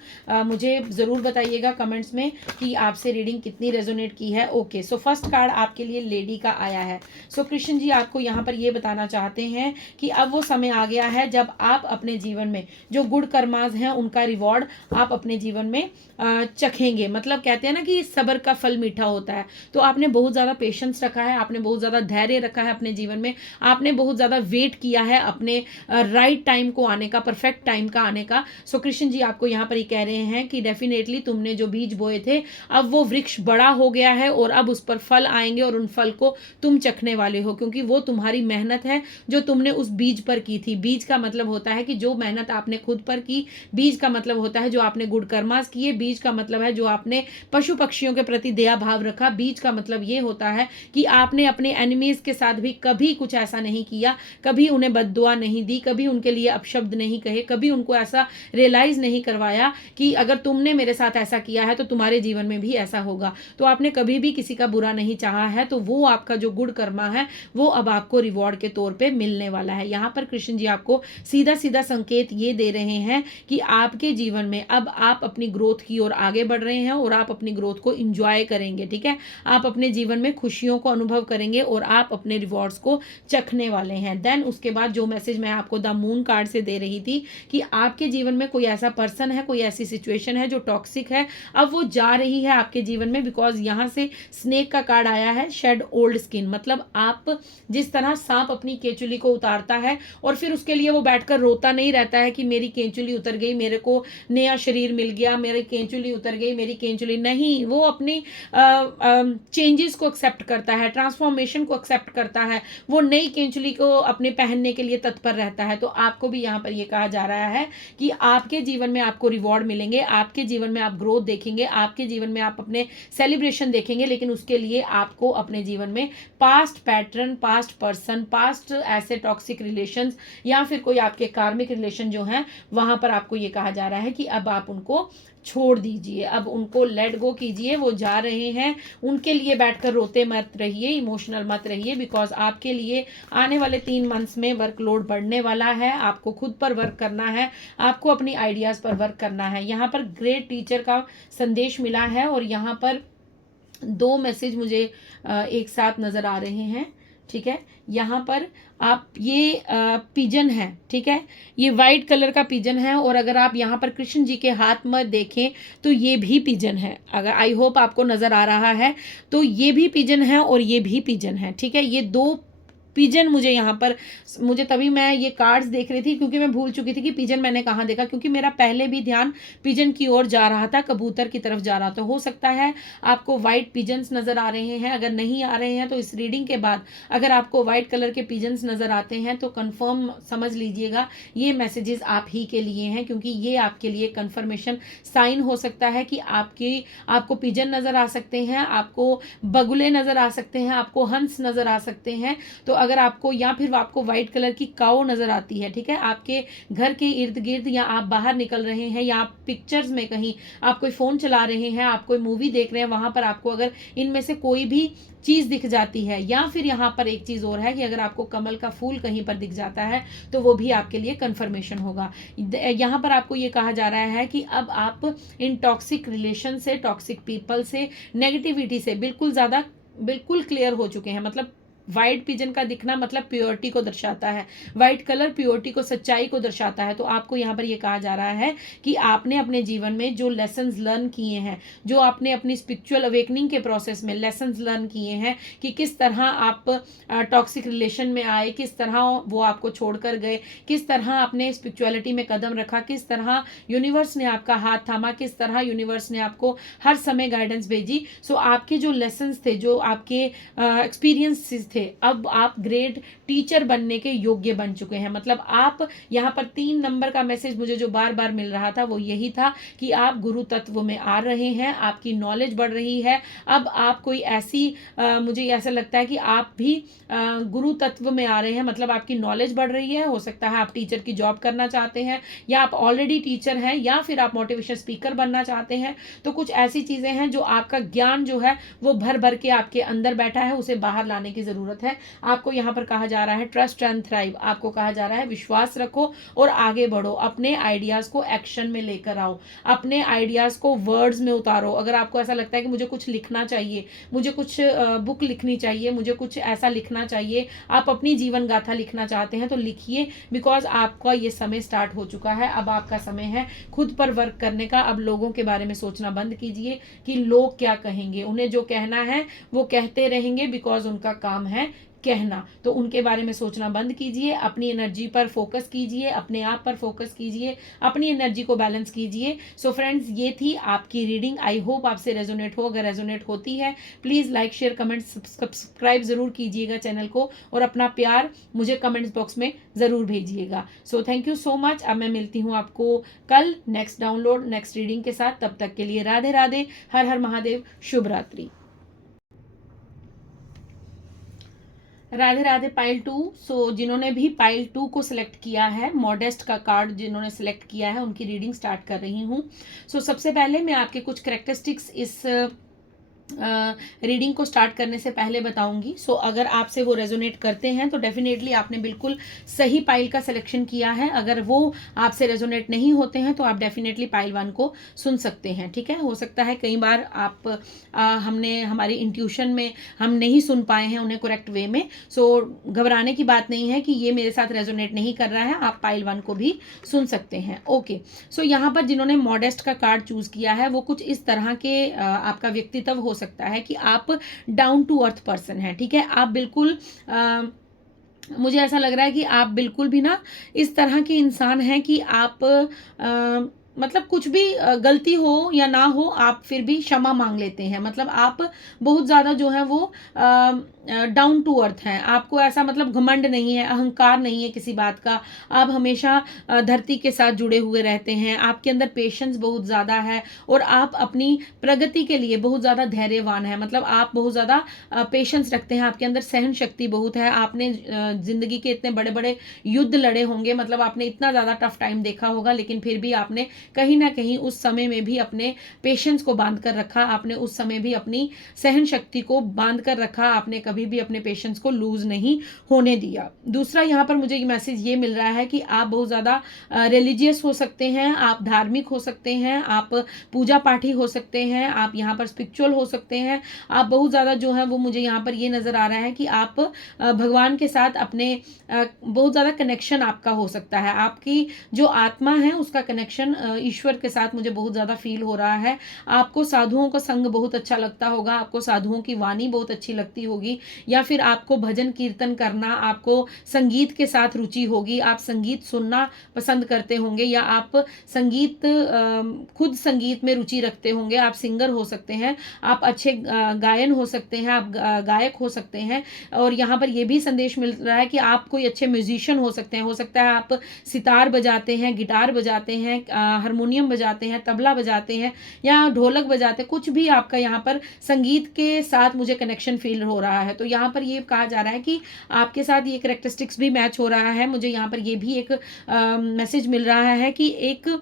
मुझे ज़रूर बताइएगा कमेंट्स में कि आपसे रीडिंग कितनी रेजोनेट की है। ओके, सो फर्स्ट कार्ड आपके लिए लेडी का आया है। सो कृष्ण जी आपको यहाँ पर ये बताना चाहते हैं कि अब वो समय आ गया है जब आप अपने जीवन में जो गुड कर्माज हैं उनका रिवॉर्ड आप अपने जीवन में चखेंगे। मतलब कहते हैं ना कि सब्र का फल मीठा होता है, तो आपने बहुत ज़्यादा पेशेंस रखा है, आपने बहुत ज़्यादा धैर्य रखा है अपने जीवन में, आपने बहुत ज़्यादा वेट किया है अपने राइट टाइम को आने का, परफेक्ट टाइम का आने का। सो कृष्ण जी आपको यहाँ पर ये कह रहे हैं कि डेफिनेटली तुमने जो बीज बोए थे अब वो वृक्ष बड़ा हो गया है, और अब उस पर फल आएंगे, और उन फल को तुम चखने वाले हो, क्योंकि वो तुम्हारी मेहनत है जो तुमने उस बीज पर की थी। बीज का मतलब होता है कि जो मेहनत आपने खुद पर की, बीज का मतलब होता है जो आपने गुड कर्मास किए, बीज का मतलब है जो आपने पशु पक्षियों के प्रति दया भाव रखा, बीज का मतलब ये होता है कि आपने अपने एनिमीज के साथ भी कभी कुछ ऐसा नहीं किया, कभी उन्हें बद्दुआ नहीं दी, कभी उनके लिए अपशब्द नहीं कहे, कभी उनको ऐसा रियलाइज नहीं करवाया कि अगर तुमने मेरे साथ ऐसा किया है तो तुम्हारे जीवन में भी ऐसा होगा। तो आपने कभी भी किसी का बुरा नहीं चाहा है, तो वो आपका जो गुड कर्मा है वो अब आपको रिवॉर्ड के तौर पे मिलने वाला है। यहाँ पर कृष्ण जी आपको सीधा सीधा संकेत ये दे रहे हैं कि आपके जीवन में अब आप अपनी ग्रोथ की ओर आगे बढ़ रहे हैं, और आप अपनी ग्रोथ को इंजॉय करेंगे, ठीक है। आप अपने जीवन में खुशियों को अनुभव करेंगे, और आप अपने रिवॉर्ड्स को चखने वाले हैं। देन उसके बाद जो मैसेज मैं आपको द मून कार्ड से दे रही थी कि आपके जीवन में कोई ऐसा पर्सन है, कोई ऐसी सिचुएशन है जो टॉक्सिक है, अब वो जा रही है आपके जीवन में, बिकॉज यहाँ से स्नेक का कार्ड आया है, शेड ओल्ड स्किन। मतलब आप जिस तरह सांप अपनी केंचुली को उतारता है और फिर उसके लिए वो बैठकर रोता नहीं रहता है कि मेरी केंचुली उतर गई, मेरे को नया शरीर मिल गया, मेरी केंचुली उतर गई, मेरी केंचुली नहीं, वो अपनी चेंजेस को एक्सेप्ट करता है, ट्रांसफॉर्मेशन को एक्सेप्ट करता है, वो नई केंचुली को अपने पहनने के लिए तत्पर रहता है। तो आप आपको भी यहाँ पर ये कहा जा रहा है कि आपके जीवन में आपको रिवॉर्ड मिलेंगे, आपके जीवन में आप ग्रोथ देखेंगे, आपके जीवन में आप अपने सेलिब्रेशन देखेंगे, लेकिन उसके लिए आपको अपने जीवन में past pattern, past person, past ऐसे टॉक्सिक रिलेशंस या फिर कोई आपके कार्मिक रिलेशन जो हैं वहां पर आपको ये कहा जा रहा है कि अब आप उनको छोड़ दीजिए, अब उनको लेट गो कीजिए। वो जा रहे हैं, उनके लिए बैठकर रोते मत रहिए, इमोशनल मत रहिए, बिकॉज आपके लिए आने वाले 3 मंथ्स में वर्कलोड बढ़ने वाला है। आपको खुद पर वर्क करना है, आपको अपनी आइडियाज़ पर वर्क करना है। यहाँ पर ग्रेट टीचर का संदेश मिला है और यहाँ पर 2 मैसेज मुझे एक साथ नज़र आ रहे हैं। ठीक है, यहाँ पर आप ये पिजन है, ठीक है, ये वाइट कलर का पिजन है और अगर आप यहाँ पर कृष्ण जी के हाथ में देखें तो ये भी पिजन है। अगर आई होप आपको नज़र आ रहा है तो ये भी पिजन है और ये भी पिजन है। ठीक है, ये 2 पिजन मुझे यहाँ पर, मुझे तभी मैं ये कार्ड्स देख रही थी क्योंकि मैं भूल चुकी थी कि पिजन मैंने कहाँ देखा, क्योंकि मेरा पहले भी ध्यान पिजन की ओर जा रहा था, कबूतर की तरफ जा रहा था। हो सकता है आपको वाइट पिजन्स नज़र आ रहे हैं, अगर नहीं आ रहे हैं तो इस रीडिंग के बाद अगर आपको वाइट कलर के पिजन्स नज़र आते हैं तो कन्फर्म समझ लीजिएगा ये मैसेजेस आप ही के लिए हैं, क्योंकि ये आपके लिए कन्फर्मेशन साइन हो सकता है कि आपको पिजन नज़र आ सकते हैं, आपको बगुले नज़र आ सकते हैं, आपको हंस नज़र आ सकते हैं। तो अगर आपको या फिर आपको व्हाइट कलर की काऊ नजर आती है, ठीक है, आपके घर के इर्द गिर्द या आप बाहर निकल रहे हैं या आप पिक्चर्स में कहीं आप कोई फोन चला रहे हैं, आप कोई मूवी देख रहे हैं, वहां पर आपको अगर इनमें से कोई भी चीज दिख जाती है, या फिर यहाँ पर एक चीज और है कि अगर आपको कमल का फूल कहीं पर दिख जाता है तो वो भी आपके लिए कंफर्मेशन होगा। यहाँ पर आपको ये कहा जा रहा है कि अब आप इन टॉक्सिक रिलेशन से, टॉक्सिक पीपल से, नेगेटिविटी से बिल्कुल क्लियर हो चुके हैं। मतलब व्हाइट पिजन का दिखना मतलब प्योरिटी को दर्शाता है, व्हाइट कलर प्योरिटी को, सच्चाई को दर्शाता है। तो आपको यहाँ पर ये कहा जा रहा है कि आपने अपने जीवन में जो लेसन्स लर्न किए हैं, जो आपने अपनी स्पिरिचुअल अवेकनिंग के प्रोसेस में लेसन्स लर्न किए हैं कि किस तरह आप टॉक्सिक रिलेशन में आए, किस तरह वो आपको छोड़कर गए, किस तरह आपने स्पिरिचुअलिटी में कदम रखा, किस तरह यूनिवर्स ने आपका हाथ थामा, किस तरह यूनिवर्स ने आपको हर समय गाइडेंस भेजी। सो आपके जो लेसन्स थे, जो आपके एक्सपीरियंसेस थे, अब आप ग्रेट टीचर बनने के योग्य बन चुके हैं। मतलब आप यहाँ पर 3 नंबर का मैसेज मुझे जो बार बार मिल रहा था वो यही था कि आप गुरु तत्व में आ रहे हैं, आपकी नॉलेज बढ़ रही है। अब आप कोई ऐसी मुझे ऐसा लगता है कि आप भी गुरु तत्व में आ रहे हैं, मतलब आपकी नॉलेज बढ़ रही है। हो सकता है आप टीचर की जॉब करना चाहते हैं, या आप ऑलरेडी टीचर हैं, या फिर आप मोटिवेशन स्पीकर बनना चाहते हैं। तो कुछ ऐसी चीजें हैं जो आपका ज्ञान जो है वो भर भर के आपके अंदर बैठा है, उसे बाहर लाने की जरूरत है। आपको यहाँ पर कहा जा रहा है ट्रस्ट एंड थ्राइव, आपको कहा जा रहा है विश्वास रखो और आगे बढ़ो, अपने आइडियाज को एक्शन में लेकर आओ, अपने आइडियाज को वर्ड्स में उतारो। अगर आपको ऐसा लगता है कि मुझे कुछ लिखना चाहिए, मुझे कुछ बुक लिखनी चाहिए, मुझे कुछ ऐसा लिखना चाहिए, आप अपनी जीवन गाथा लिखना चाहते हैं तो लिखिए, बिकॉज आपका ये समय स्टार्ट हो चुका है। अब आपका समय है खुद पर वर्क करने का। अब लोगों के बारे में सोचना बंद कीजिए कि लोग क्या कहेंगे, उन्हें जो कहना है वो कहते रहेंगे, बिकॉज उनका काम है कहना। तो उनके बारे में सोचना बंद कीजिए, अपनी एनर्जी पर फोकस कीजिए, अपने आप पर फोकस कीजिए, अपनी एनर्जी को बैलेंस कीजिए। सो फ्रेंड्स, ये थी आपकी रीडिंग। आई होप आपसे रेजोनेट हो। अगर रेजोनेट होती है please like, share, comment, subscribe ज़रूर कीजिएगा चैनल को, और अपना प्यार मुझे कमेंट्स बॉक्स में ज़रूर भेजिएगा। सो थैंक यू सो मच। अब मैं मिलती हूँ आपको कल नेक्स्ट डाउनलोड, नेक्स्ट रीडिंग के साथ। तब तक के लिए राधे राधे, हर हर महादेव, शुभ रात्रि। राधे राधे पाइल 2। सो जिन्होंने भी पाइल 2 को सिलेक्ट किया है, मॉडेस्ट का कार्ड जिन्होंने सिलेक्ट किया है, उनकी रीडिंग स्टार्ट कर रही हूँ। सो सबसे पहले मैं आपके कुछ कैरेक्टरिस्टिक्स इस रीडिंग को स्टार्ट करने से पहले बताऊंगी। सो अगर आपसे वो रेजोनेट करते हैं तो डेफिनेटली आपने बिल्कुल सही पाइल का सिलेक्शन किया है। अगर वो आपसे रेजोनेट नहीं होते हैं तो आप डेफिनेटली पाइल 1 को सुन सकते हैं। ठीक है, हो सकता है कई बार आप हमने हमारी इंट्यूशन में हम नहीं सुन पाए हैं उन्हें करेक्ट वे में। सो घबराने की बात नहीं है कि ये मेरे साथ रेजोनेट नहीं कर रहा है, आप पाइल 1 को भी सुन सकते हैं। ओके, सो यहाँ पर जिन्होंने मॉडेस्ट का कार्ड चूज किया है वो कुछ इस तरह के आपका व्यक्तित्व हो सकता है कि आप डाउन टू अर्थ पर्सन हैं। ठीक है, आप बिल्कुल मुझे ऐसा लग रहा है कि आप बिल्कुल भी ना इस तरह के इंसान हैं कि आप मतलब कुछ भी गलती हो या ना हो, आप फिर भी क्षमा मांग लेते हैं। मतलब आप बहुत ज़्यादा जो है वो डाउन टू अर्थ हैं। आपको ऐसा मतलब घमंड नहीं है, अहंकार नहीं है किसी बात का। आप हमेशा धरती के साथ जुड़े हुए रहते हैं। आपके अंदर पेशेंस बहुत ज़्यादा है और आप अपनी प्रगति के लिए बहुत ज़्यादा धैर्यवान हैं। मतलब आप बहुत ज़्यादा पेशेंस रखते हैं, आपके अंदर सहन शक्ति बहुत है। आपने ज़िंदगी के इतने बड़े बड़े युद्ध लड़े होंगे, मतलब आपने इतना ज़्यादा टफ टाइम देखा होगा, लेकिन फिर भी आपने कहीं ना कहीं उस समय में भी अपने पेशेंस को बांध कर रखा। आपने उस समय भी अपनी सहन शक्ति को बांध कर रखा। आपने कभी भी अपने पेशेंस को लूज नहीं होने दिया। दूसरा यहाँ पर मुझे मैसेज ये मिल रहा है कि आप बहुत ज़्यादा रिलीजियस हो सकते हैं, आप धार्मिक हो सकते हैं, आप पूजा पाठी हो सकते हैं, आप यहाँ पर स्पिरिचुअल हो सकते हैं। आप बहुत ज़्यादा जो है वो मुझे यहाँ पर ये नज़र आ रहा है कि आप भगवान के साथ अपने बहुत ज़्यादा कनेक्शन आपका हो सकता है। आपकी जो आत्मा है उसका कनेक्शन ईश्वर के साथ मुझे बहुत ज़्यादा फील हो रहा है। आपको साधुओं का संग बहुत अच्छा लगता होगा, आपको साधुओं की वाणी बहुत अच्छी लगती होगी, या फिर आपको भजन कीर्तन करना, आपको संगीत के साथ रुचि होगी, आप संगीत सुनना पसंद करते होंगे, या आप संगीत खुद संगीत में रुचि रखते होंगे। आप सिंगर हो सकते हैं, आप अच्छे गायन हो सकते हैं, आप गायक हो सकते हैं। और यहाँ पर यह भी संदेश मिल रहा है कि आप कोई अच्छे म्यूजिशियन हो सकते हैं। हो सकता है आप सितार बजाते हैं, गिटार बजाते हैं, हारमोनियम बजाते हैं, तबला बजाते हैं, या ढोलक बजाते हैं। कुछ भी आपका यहाँ पर संगीत के साथ मुझे कनेक्शन फील हो रहा है। तो यहाँ पर ये कहा जा रहा है कि आपके साथ ये करेक्टरिस्टिक्स भी मैच हो रहा है। मुझे यहाँ पर ये भी एक मैसेज मिल रहा है कि एक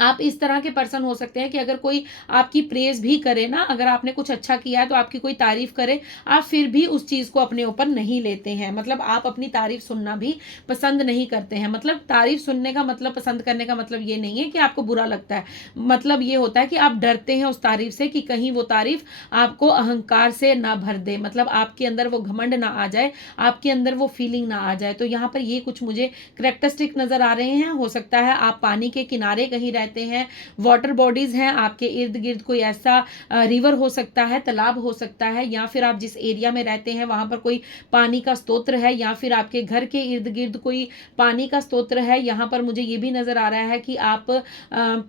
आप इस तरह के पर्सन हो सकते हैं कि अगर कोई आपकी प्रेज भी करे ना, अगर आपने कुछ अच्छा किया है तो आपकी कोई तारीफ करे, आप फिर भी उस चीज़ को अपने ऊपर नहीं लेते हैं। मतलब आप अपनी तारीफ सुनना भी पसंद नहीं करते हैं। मतलब तारीफ सुनने का मतलब, पसंद करने का मतलब ये नहीं है कि आपको बुरा लगता है। मतलब ये होता है कि आप डरते हैं उस तारीफ से कि कहीं वो तारीफ आपको अहंकार से ना भर दे, मतलब आपके अंदर वो घमंड ना आ जाए, आपके अंदर वो फीलिंग ना आ जाए। तो यहाँ पर ये कुछ मुझे करेक्टरिस्टिक नजर आ रहे हैं। हो सकता है आप पानी के किनारे कहीं रहते हैं, वाटर बॉडीज हैं आपके इर्द गिर्द, कोई ऐसा रिवर हो सकता है, तालाब हो सकता है, या फिर आप जिस एरिया में रहते हैं वहां पर कोई पानी का स्तोत्र है, या फिर आपके घर के इर्द गिर्द कोई पानी का स्तोत्र है। यहाँ पर मुझे ये भी नजर आ रहा है कि आप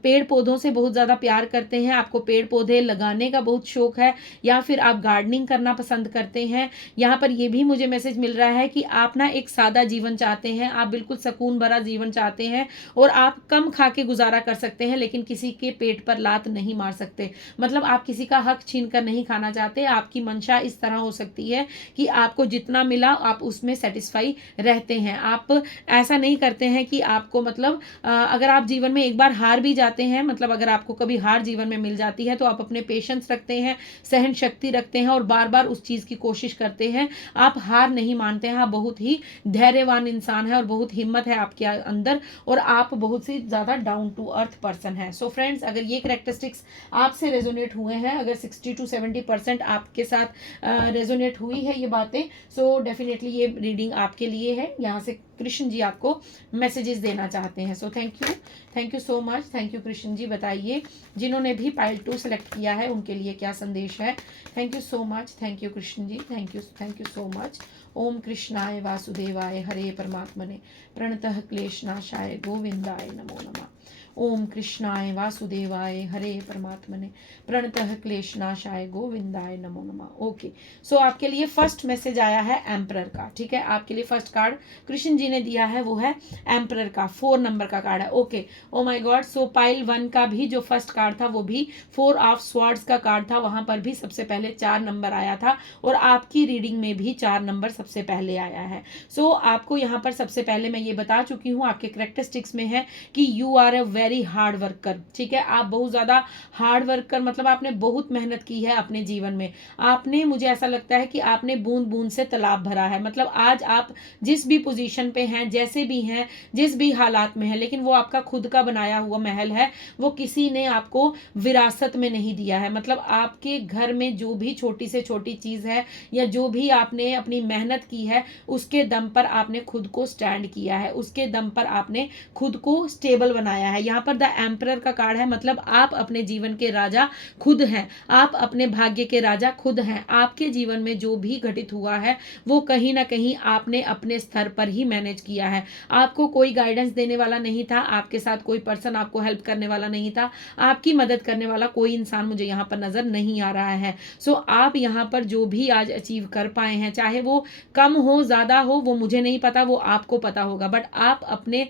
पेड़ पौधों से बहुत ज्यादा प्यार करते हैं, आपको पेड़ पौधे लगाने का बहुत शौक है, या फिर आप गार्डनिंग करना पसंद करते हैं। यहाँ पर यह भी मुझे मैसेज मिल रहा है कि आप ना एक सादा जीवन चाहते हैं, आप बिल्कुल सुकून भरा जीवन चाहते हैं, और आप कम खा के गुजारा कर सकते हैं, लेकिन किसी के पेट पर लात नहीं मार सकते। मतलब आप किसी का हक छीन कर नहीं खाना चाहते। आपकी मंशा इस तरह हो सकती है कि आपको जितना मिला आप उसमें सेटिस्फाई रहते हैं। आप ऐसा नहीं करते हैं कि आपको मतलब अगर आप जीवन में एक बार हार भी जाते हैं, मतलब अगर आपको कभी हार जीवन में मिल जाती है, तो आप अपने पेशेंस रखते हैं, सहन शक्ति रखते हैं, और बार बार उस चीज की कोशिश करते हैं। आप हार नहीं मानते हैं। आप बहुत ही धैर्यवान इंसान है और बहुत हिम्मत है आपके अंदर, और आप बहुत सी ज्यादा डाउन टू अर्थ पर्सन है। सो फ्रेंड्स, अगर ये करेक्टरिस्टिक्स आपसे रेजोनेट हुए हैं, अगर 60 to 70% आपके साथ रेजोनेट हुई है ये बातें, सो डेफिनेटली ये रीडिंग आपके लिए है। यहाँ से कृष्ण जी आपको मैसेजेस देना चाहते हैं। So thank you so much. Thank you Krishna ji. बताइए जिन्होंने भी पाइल 2 सेलेक्ट किया है उनके लिए क्या संदेश है। Thank you so much. Thank you Krishna ji. Thank you so much. ओम कृष्णाय वासुदेवाय हरे परमात्मने प्रणतः क्लेशनाशाय गोविंदाय नमो नमः। ओम कृष्णाय वासुदेवाय हरे परमात्मने प्रणतः क्लेशनाशाय गोविंदाय नमो नमः। ओके, सो आपके लिए फर्स्ट मैसेज आया है एम्परर का। ठीक है, आपके लिए फर्स्ट कार्ड कृष्ण जी ने दिया है वो है एम्परर का, 4 नंबर का कार्ड है। Okay, oh my God. So pile 1 का भी जो फर्स्ट कार्ड था वो भी 4 ऑफ स्वॉर्ड्स का कार्ड था, वहां पर भी सबसे पहले 4 नंबर आया था, और आपकी रीडिंग में भी 4 नंबर सबसे पहले आया है। सो आपको यहाँ पर सबसे पहले मैं ये बता चुकी हूँ, आपके करेक्टरिस्टिक्स में है कि you are a very hard worker. ठीक है, आप बहुत ज्यादा हार्ड वर्कर, मतलब आपने बहुत मेहनत की है अपने जीवन में। आपने, मुझे ऐसा लगता है कि आपने बूंद बूंद से तालाब भरा है। मतलब आज आप जिस भी पोजीशन पे हैं, जैसे भी हैं, जिस भी हालात में हैं, लेकिन वो आपका खुद का बनाया हुआ महल है, वो किसी ने आपको विरासत में नहीं दिया है। मतलब आपके घर में जो भी छोटी से छोटी चीज है, या जो भी आपने अपनी मेहनत की है, उसके दम पर आपने खुद को स्टैंड किया है, उसके दम पर आपने खुद को स्टेबल बनाया है। यहाँ पर द एम्परर का कार्ड है, मतलब आप अपने जीवन के राजा खुद हैं, आप अपने भाग्य के राजा खुद हैं। आपके जीवन में जो भी घटित हुआ है वो कहीं ना कहीं आपने अपने स्तर पर ही मैनेज किया है। आपको कोई गाइडेंस देने वाला नहीं था, आपके साथ कोई पर्सन आपको हेल्प करने वाला नहीं था, आपकी मदद करने वाला कोई इंसान मुझे यहाँ पर नजर नहीं आ रहा है। सो आप यहाँ पर जो भी आज अचीव कर पाए हैं, चाहे वो कम हो ज्यादा हो वो मुझे नहीं पता, वो आपको पता होगा, बट आप अपने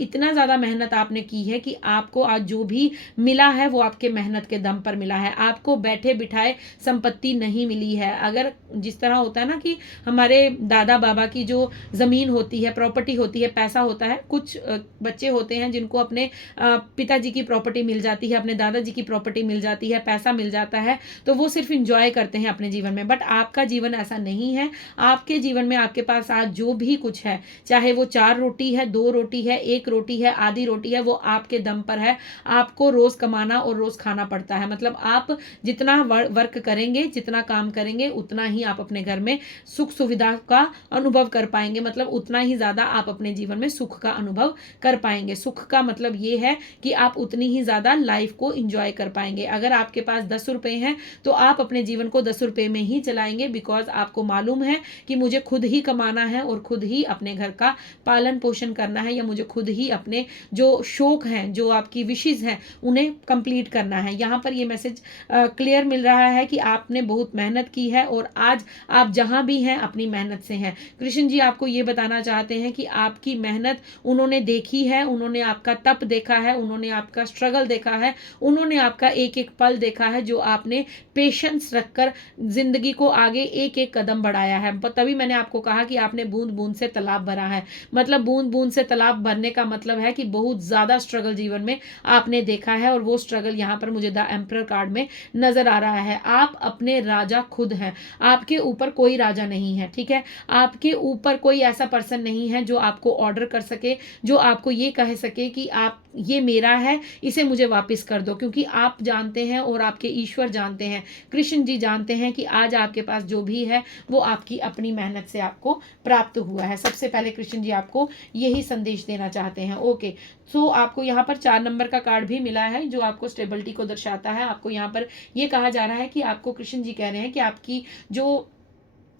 इतना ज्यादा मेहनत आपने की है कि आपको आज जो भी मिला है वो आपके मेहनत के दम पर मिला है। आपको बैठे बिठाए संपत्ति नहीं मिली है। अगर जिस तरह होता है ना कि हमारे दादा बाबा की जो जमीन होती है, प्रॉपर्टी होती है, पैसा होता है, कुछ बच्चे होते हैं जिनको अपने पिताजी की प्रॉपर्टी मिल जाती है, अपने दादाजी की प्रॉपर्टी मिल जाती है, पैसा मिल जाता है, तो वो सिर्फ इंजॉय करते हैं अपने जीवन में। बट आपका जीवन ऐसा नहीं है। आपके जीवन में आपके पास आज जो भी कुछ है, चाहे वो 4 रोटी है, 2 रोटी है, 1 रोटी है, आधी रोटी है, वो आपके दम पर है। आपको रोज कमाना और रोज खाना पड़ता है। मतलब आप जितना वर्क करेंगे, जितना काम करेंगे, उतना ही आप अपने घर में सुख सुविधा का अनुभव कर पाएंगे। मतलब उतना ही ज्यादा आप अपने जीवन में सुख का अनुभव कर पाएंगे। सुख का मतलब ये है कि आप उतनी ही ज्यादा लाइफ को एंजॉय कर पाएंगे। अगर आपके पास 10 रुपए हैं तो आप अपने जीवन को 10 रुपए में ही चलाएंगे, बिकॉज आपको मालूम है कि मुझे खुद ही कमाना है और खुद ही अपने घर का पालन पोषण करना है, या मुझे खुद ही अपने जो शौक हैं, जो आपकी विशेष हैं, उन्हें कंप्लीट करना है। यहाँ पर ये मैसेज क्लियर मिल रहा है कि आपने बहुत मेहनत की है और आज आप जहां भी हैं अपनी मेहनत से हैं। कृष्ण जी आपको ये बताना चाहते हैं कि आपकी मेहनत उन्होंने देखी है, उन्होंने आपका तप देखा है, उन्होंने आपका स्ट्रगल देखा है, उन्होंने आपका एक एक पल देखा है, जो आपने पेशेंस रखकर जिंदगी को आगे एक एक कदम बढ़ाया है। तभी मैंने आपको कहा कि आपने बूंद बूंद से तालाब भरा है। मतलब बूंद बूंद से तालाब भरने का मतलब है कि बहुत ज्यादा स्ट्रगल जीवन में आपने देखा है, और वो स्ट्रगल यहाँ पर मुझे द एम्परर कार्ड में नजर आ रहा है। आप अपने राजा खुद हैं, आपके ऊपर कोई राजा नहीं है, ठीक है। आपके ऊपर कोई ऐसा पर्सन नहीं है जो आपको ऑर्डर कर सके, जो आपको ये कह सके कि आप ये मेरा है, इसे मुझे वापस कर दो, क्योंकि आप जानते हैं और आपके ईश्वर जानते हैं, कृष्ण जी जानते हैं कि आज आपके पास जो भी है वो आपकी अपनी मेहनत से आपको प्राप्त हुआ है। सबसे पहले कृष्ण जी आपको यही संदेश देना चाहते हैं। ओके, सो आपको यहाँ पर 4 नंबर का कार्ड भी मिला है जो आपको स्टेबिलिटी को दर्शाता है। आपको यहाँ पर ये कहा जा रहा है कि आपको कृष्ण जी कह रहे हैं कि आपकी जो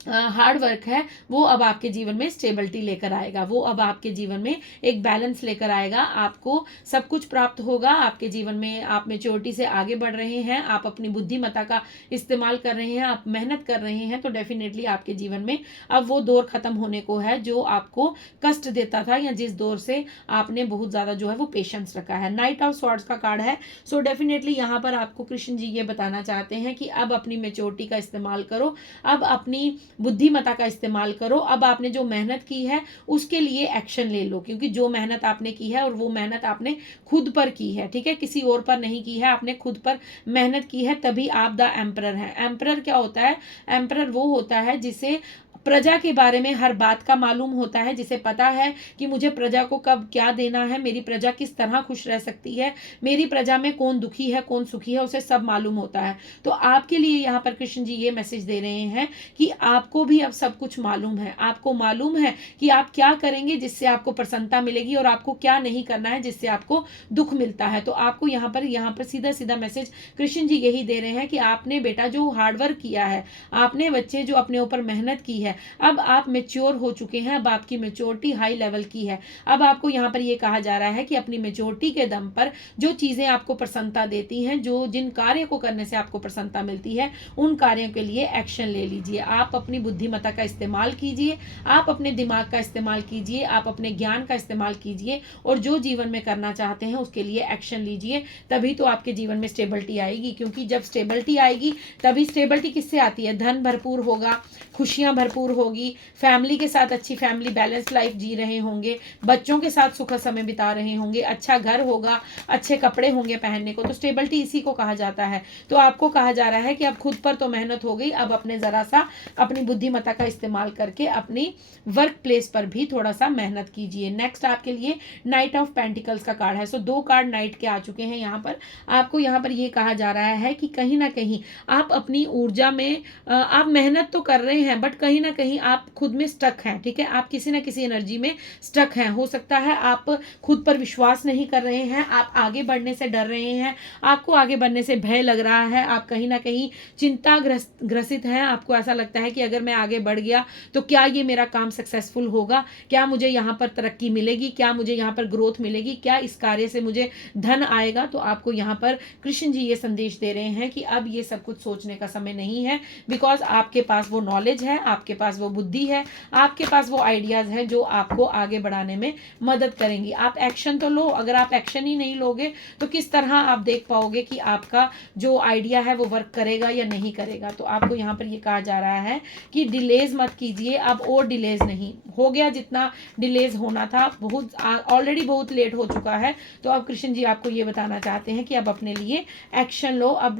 हार्ड वर्क है वो अब आपके जीवन में स्टेबिलिटी लेकर आएगा, वो अब आपके जीवन में एक बैलेंस लेकर आएगा। आपको सब कुछ प्राप्त होगा आपके जीवन में। आप मेच्योरिटी से आगे बढ़ रहे हैं, आप अपनी बुद्धिमत्ता का इस्तेमाल कर रहे हैं, आप मेहनत कर रहे हैं, तो डेफिनेटली आपके जीवन में अब वो दौर खत्म होने को है जो आपको कष्ट देता था, या जिस दौर से आपने बहुत ज्यादा जो है वो पेशेंस रखा है। नाइट ऑफ स्वॉर्ड्स का कार्ड है। सो डेफिनेटली यहाँ पर आपको कृष्ण जी ये बताना चाहते हैं कि अब अपनी मेच्योरिटी का इस्तेमाल करो, अब अपनी बुद्धिमत्ता का इस्तेमाल करो, अब आपने जो मेहनत की है उसके लिए एक्शन ले लो, क्योंकि जो मेहनत आपने की है और वो मेहनत आपने खुद पर की है, ठीक है, किसी और पर नहीं की है, आपने खुद पर मेहनत की है, तभी आप द एम्परर हैं। एम्परर क्या होता है? एम्परर वो होता है जिसे प्रजा के बारे में हर बात का मालूम होता है, जिसे पता है कि मुझे प्रजा को कब क्या देना है, मेरी प्रजा किस तरह खुश रह सकती है, मेरी प्रजा में कौन दुखी है कौन सुखी है, उसे सब मालूम होता है। तो आपके लिए यहाँ पर कृष्ण जी ये मैसेज दे रहे हैं कि आपको भी अब सब कुछ मालूम है। आपको मालूम है कि आप क्या करेंगे जिससे आपको प्रसन्नता मिलेगी, और आपको क्या नहीं करना है जिससे आपको दुख मिलता है। तो आपको यहाँ पर सीधा सीधा मैसेज कृष्ण जी यही दे रहे हैं कि आपने बेटा जो हार्डवर्क किया है, आपने बच्चे जो अपने ऊपर मेहनत की है, अब आप मेच्योर हो चुके हैं, अब आपकी मेच्योरिटी हाई लेवल की है। अब आपको यहाँ पर यह कहा जा रहा है कि अपनी मेच्योरिटी के दम पर जो चीजें आपको प्रसन्नता देती हैं, जो जिन कार्य को करने से आपको प्रसन्नता मिलती है, उन कार्यों के लिए एक्शन ले लीजिए। आप अपनी बुद्धिमत्ता का इस्तेमाल कीजिए, आप अपने दिमाग का इस्तेमाल कीजिए, आप अपने ज्ञान का इस्तेमाल कीजिए, और जो जीवन में करना चाहते हैं उसके लिए एक्शन लीजिए। तभी तो आपके जीवन में स्टेबिलिटी आएगी, क्योंकि जब स्टेबिलिटी आएगी तभी स्टेबिलिटी किससे आती है? धन भरपूर होगा, खुशियां भरपूर होगी, फैमिली के साथ अच्छी फैमिली बैलेंस लाइफ जी रहे होंगे, बच्चों के साथ सुखद समय बिता रहे होंगे, अच्छा घर होगा, अच्छे कपड़े होंगे पहनने को। तो स्टेबिलिटी इसी को कहा जाता है। तो आपको कहा जा रहा है कि अब खुद पर तो मेहनत हो गई, अब अपने जरा सा अपनी बुद्धिमत्ता का इस्तेमाल करके अपनी वर्क प्लेस पर भी थोड़ा सा मेहनत कीजिए। नेक्स्ट आपके लिए नाइट ऑफ पेंटिकल्स का कार्ड है। सो 2 कार्ड नाइट के आ चुके हैं। यहाँ पर आपको यहाँ पर यह कहा जा रहा है कि कहीं ना कहीं आप अपनी ऊर्जा में आप मेहनत तो कर रहे हैं, बट कहीं ना ना कहीं आप खुद में स्टक हैं, ठीक है, आप किसी ना किसी एनर्जी में स्टक हैं। हो सकता है आप खुद पर विश्वास नहीं कर रहे हैं, आप आगे बढ़ने से डर रहे हैं, आपको आगे बढ़ने से भय लग रहा है, आप कहीं ना कहीं चिंता ग्रसित हैं। आपको ऐसा लगता है कि अगर मैं आगे बढ़ गया तो क्या ये मेरा काम सक्सेसफुल होगा, क्या मुझे यहाँ पर तरक्की मिलेगी, क्या मुझे यहाँ पर ग्रोथ मिलेगी, क्या इस कार्य से मुझे धन आएगा। तो आपको यहाँ पर कृष्ण जी ये संदेश दे रहे हैं कि अब ये सब कुछ सोचने का समय नहीं है, बिकॉज आपके पास वो नॉलेज है, आपके पास वो बुद्धि है, आपके पास वो आइडियाज हैं जो आपको आगे बढ़ाने में मदद करेंगी। आप एक्शन तो लो, अगर आप एक्शन ही नहीं लोगे तो किस तरह आप देख पाओगे कि आपका जो आइडिया है वो वर्क करेगा या नहीं करेगा। तो आपको यहाँ पर ये कहा जा रहा है कि डिलेज मत कीजिए, अब और डिलेज नहीं हो गया, जितना डिलेज होना था बहुत ऑलरेडी बहुत लेट हो चुका है। तो अब कृष्ण जी आपको ये बताना चाहते हैं कि अब अपने लिए एक्शन लो, अब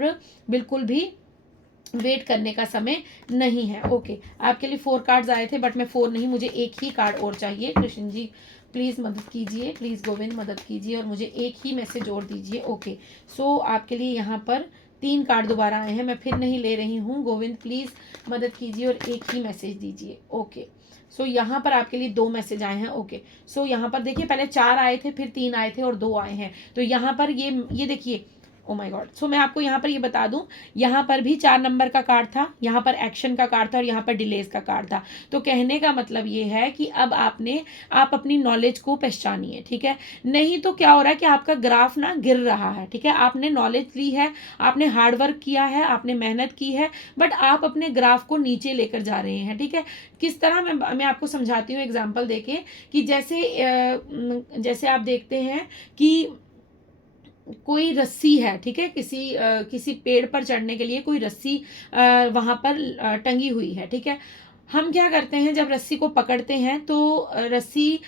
बिल्कुल भी वेट करने का समय नहीं है। ओके, आपके लिए 4 कार्ड्स आए थे बट मैं 4 नहीं, मुझे एक ही कार्ड और चाहिए। कृष्ण जी प्लीज़ मदद कीजिए, प्लीज़ गोविंद मदद कीजिए और मुझे एक ही मैसेज और दीजिए। ओके, सो आपके लिए यहाँ पर 3 कार्ड दोबारा आए हैं, मैं फिर नहीं ले रही हूँ। गोविंद प्लीज़ मदद कीजिए और एक ही मैसेज दीजिए। ओके, सो यहाँ पर आपके लिए 2 मैसेज आए हैं। ओके, सो यहाँ पर देखिए पहले 4 आए थे, फिर 3 आए थे और 2 आए हैं। तो यहाँ पर ये देखिए, ओ माय गॉड। सो मैं आपको यहाँ पर ये बता दूं, यहाँ पर भी 4 नंबर का कार्ड था, यहाँ पर एक्शन का कार्ड था और यहाँ पर डिलेज का कार्ड था। तो कहने का मतलब ये है कि अब आप अपनी नॉलेज को पहचानिए, ठीक है। नहीं तो क्या हो रहा है कि आपका ग्राफ ना गिर रहा है, ठीक है। आपने नॉलेज ली है, आपने हार्डवर्क किया है, आपने मेहनत की है, बट आप अपने ग्राफ को नीचे लेकर जा रहे हैं, ठीक है। किस तरह मैं आपको समझाती हूँ एग्जाम्पल देके, कि जैसे आप देखते हैं कि कोई रस्सी है, ठीक है, किसी पेड़ पर चढ़ने के लिए कोई रस्सी वहां पर टंगी हुई है, ठीक है। हम क्या करते हैं, जब रस्सी को पकड़ते हैं तो रस्सी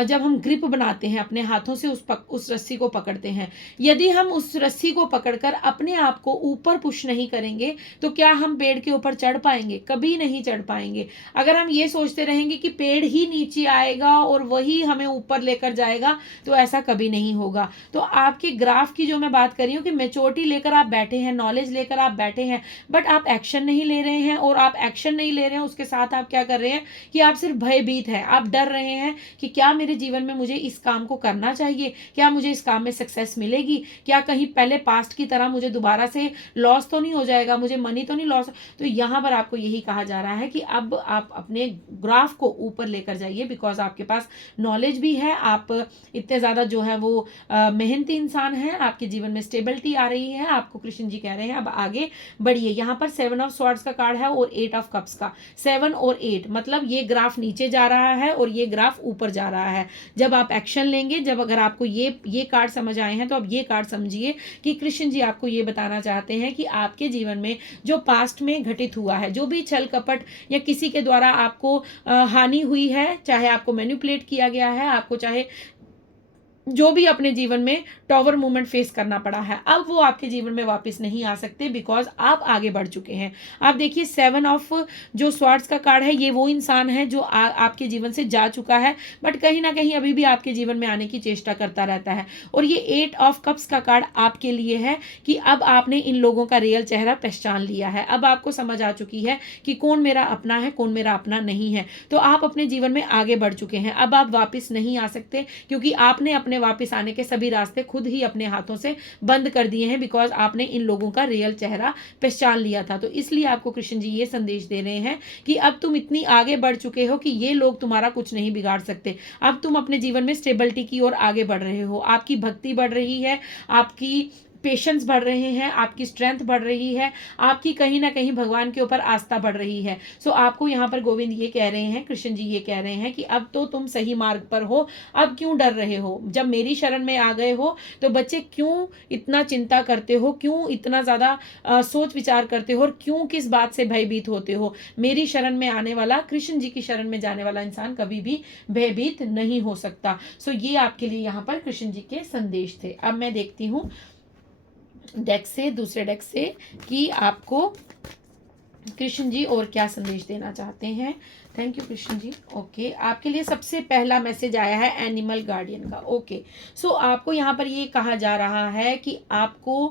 जब हम ग्रिप बनाते हैं अपने हाथों से उस रस्सी को पकड़ते हैं, यदि हम उस रस्सी को पकड़कर अपने आप को ऊपर पुश नहीं करेंगे तो क्या हम पेड़ के ऊपर चढ़ पाएंगे? कभी नहीं चढ़ पाएंगे। अगर हम ये सोचते रहेंगे कि पेड़ ही नीचे आएगा और वही हमें ऊपर लेकर जाएगा, तो ऐसा कभी नहीं होगा। तो आपके ग्राफ की जो मैं बात कर रही हूँ कि मैच्योरिटी लेकर आप बैठे हैं, नॉलेज लेकर आप बैठे हैं, बट आप एक्शन नहीं ले रहे हैं, और आप एक्शन नहीं ले रहे हैं उसके साथ आप क्या कर रहे हैं कि आप सिर्फ भयभीत हैं, आप डर रहे हैं कि क्या मेरे जीवन में मुझे इस काम को करना चाहिए, क्या मुझे इस काम में सक्सेस मिलेगी, क्या कहीं पहले पास्ट की तरह मुझे दोबारा से लॉस तो नहीं हो जाएगा, मुझे मनी तो नहीं लॉस। तो यहाँ पर आपको यही कहा जा रहा है कि अब आप अपने ग्राफ को ऊपर लेकर जाइए, बिकॉज आपके पास नॉलेज भी है, आप इतने ज़्यादा जो है वो मेहनती इंसान हैं, आपके जीवन में स्टेबिलिटी आ रही है। आपको कृष्ण जी कह रहे हैं अब आगे बढ़िए। यहाँ पर 7 ऑफ स्वॉर्ड्स का कार्ड है और 8 ऑफ कप्स का, 7 और 8 मतलब ये ग्राफ नीचे जा रहा है और ये ग्राफ ऊपर जा रहा है। जब आप एक्शन लेंगे, जब अगर आपको ये कार्ड समझ आए हैं तो अब ये कार्ड समझिए कि कृष्ण जी आपको ये बताना चाहते हैं कि आपके जीवन में जो पास्ट में घटित हुआ है, जो भी छल कपट या किसी के द्वारा आपको हानि हुई है, चाहे आपको मैनिपुलेट किया गया है, आपको चाहे जो भी अपने जीवन में टॉवर मूवमेंट फेस करना पड़ा है, अब वो आपके जीवन में वापस नहीं आ सकते, बिकॉज आप आगे बढ़ चुके हैं। आप देखिए 7 ऑफ जो स्वॉर्ड्स का कार्ड है, ये वो इंसान है जो आपके जीवन से जा चुका है, बट कहीं ना कहीं अभी भी आपके जीवन में आने की चेष्टा करता रहता है। और ये 8 ऑफ कप्स का कार्ड आपके लिए है कि अब आपने इन लोगों का रियल चेहरा पहचान लिया है, अब आपको समझ आ चुकी है कि कौन मेरा अपना है, कौन मेरा अपना नहीं है। तो आप अपने जीवन में आगे बढ़ चुके हैं, अब आप वापस नहीं आ सकते, क्योंकि आपने अपने वापस आने के सभी रास्ते खुद ही अपने हाथों से बंद कर दिए हैं, बिकॉज आपने इन लोगों का रियल चेहरा पहचान लिया था। तो इसलिए आपको कृष्ण जी ये संदेश दे रहे हैं कि अब तुम इतनी आगे बढ़ चुके हो कि ये लोग तुम्हारा कुछ नहीं बिगाड़ सकते। अब तुम अपने जीवन में स्टेबिलिटी की ओर आगे बढ़ रहे हो, आपकी भक्ति बढ़ रही है, आपकी पेशेंस बढ़ रहे हैं, आपकी स्ट्रेंथ बढ़ रही है, आपकी कहीं ना कहीं भगवान के ऊपर आस्था बढ़ रही है। सो आपको यहाँ पर गोविंद ये कह रहे हैं, कृष्ण जी ये कह रहे हैं कि अब तो तुम सही मार्ग पर हो, अब क्यों डर रहे हो? जब मेरी शरण में आ गए हो तो बच्चे क्यों इतना चिंता करते हो, क्यों इतना ज़्यादा सोच विचार करते हो, और क्यों किस बात से भयभीत होते हो? मेरी शरण में आने वाला, कृष्ण जी की शरण में जाने वाला इंसान कभी भी भयभीत नहीं हो सकता। सो ये आपके लिए यहाँ पर कृष्ण जी के संदेश थे। अब मैं देखती हूँ डेक से, दूसरे डेक से, कि आपको कृष्ण जी और क्या संदेश देना चाहते हैं। Thank you Krishna ji. Okay, आपके लिए सबसे पहला मैसेज आया है एनिमल गार्डियन का। ओके, सो आपको यहाँ पर ये कहा जा रहा है कि आपको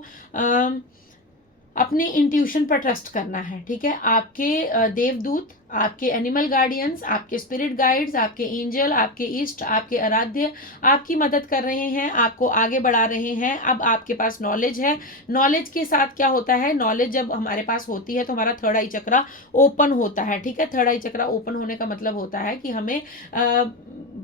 अपने इंट्यूशन पर ट्रस्ट करना है, ठीक है। आपके देवदूत, आपके एनिमल गार्डियंस, आपके स्पिरिट गाइड्स, आपके एंजल, आपके इष्ट, आपके आराध्य आपकी मदद कर रहे हैं, आपको आगे बढ़ा रहे हैं। अब आपके पास नॉलेज है। नॉलेज के साथ क्या होता है, नॉलेज जब हमारे पास होती है तो हमारा थर्ड आई चक्रा ओपन होता है, ठीक है। थर्ड आई चक्रा ओपन होने का मतलब होता है कि हमें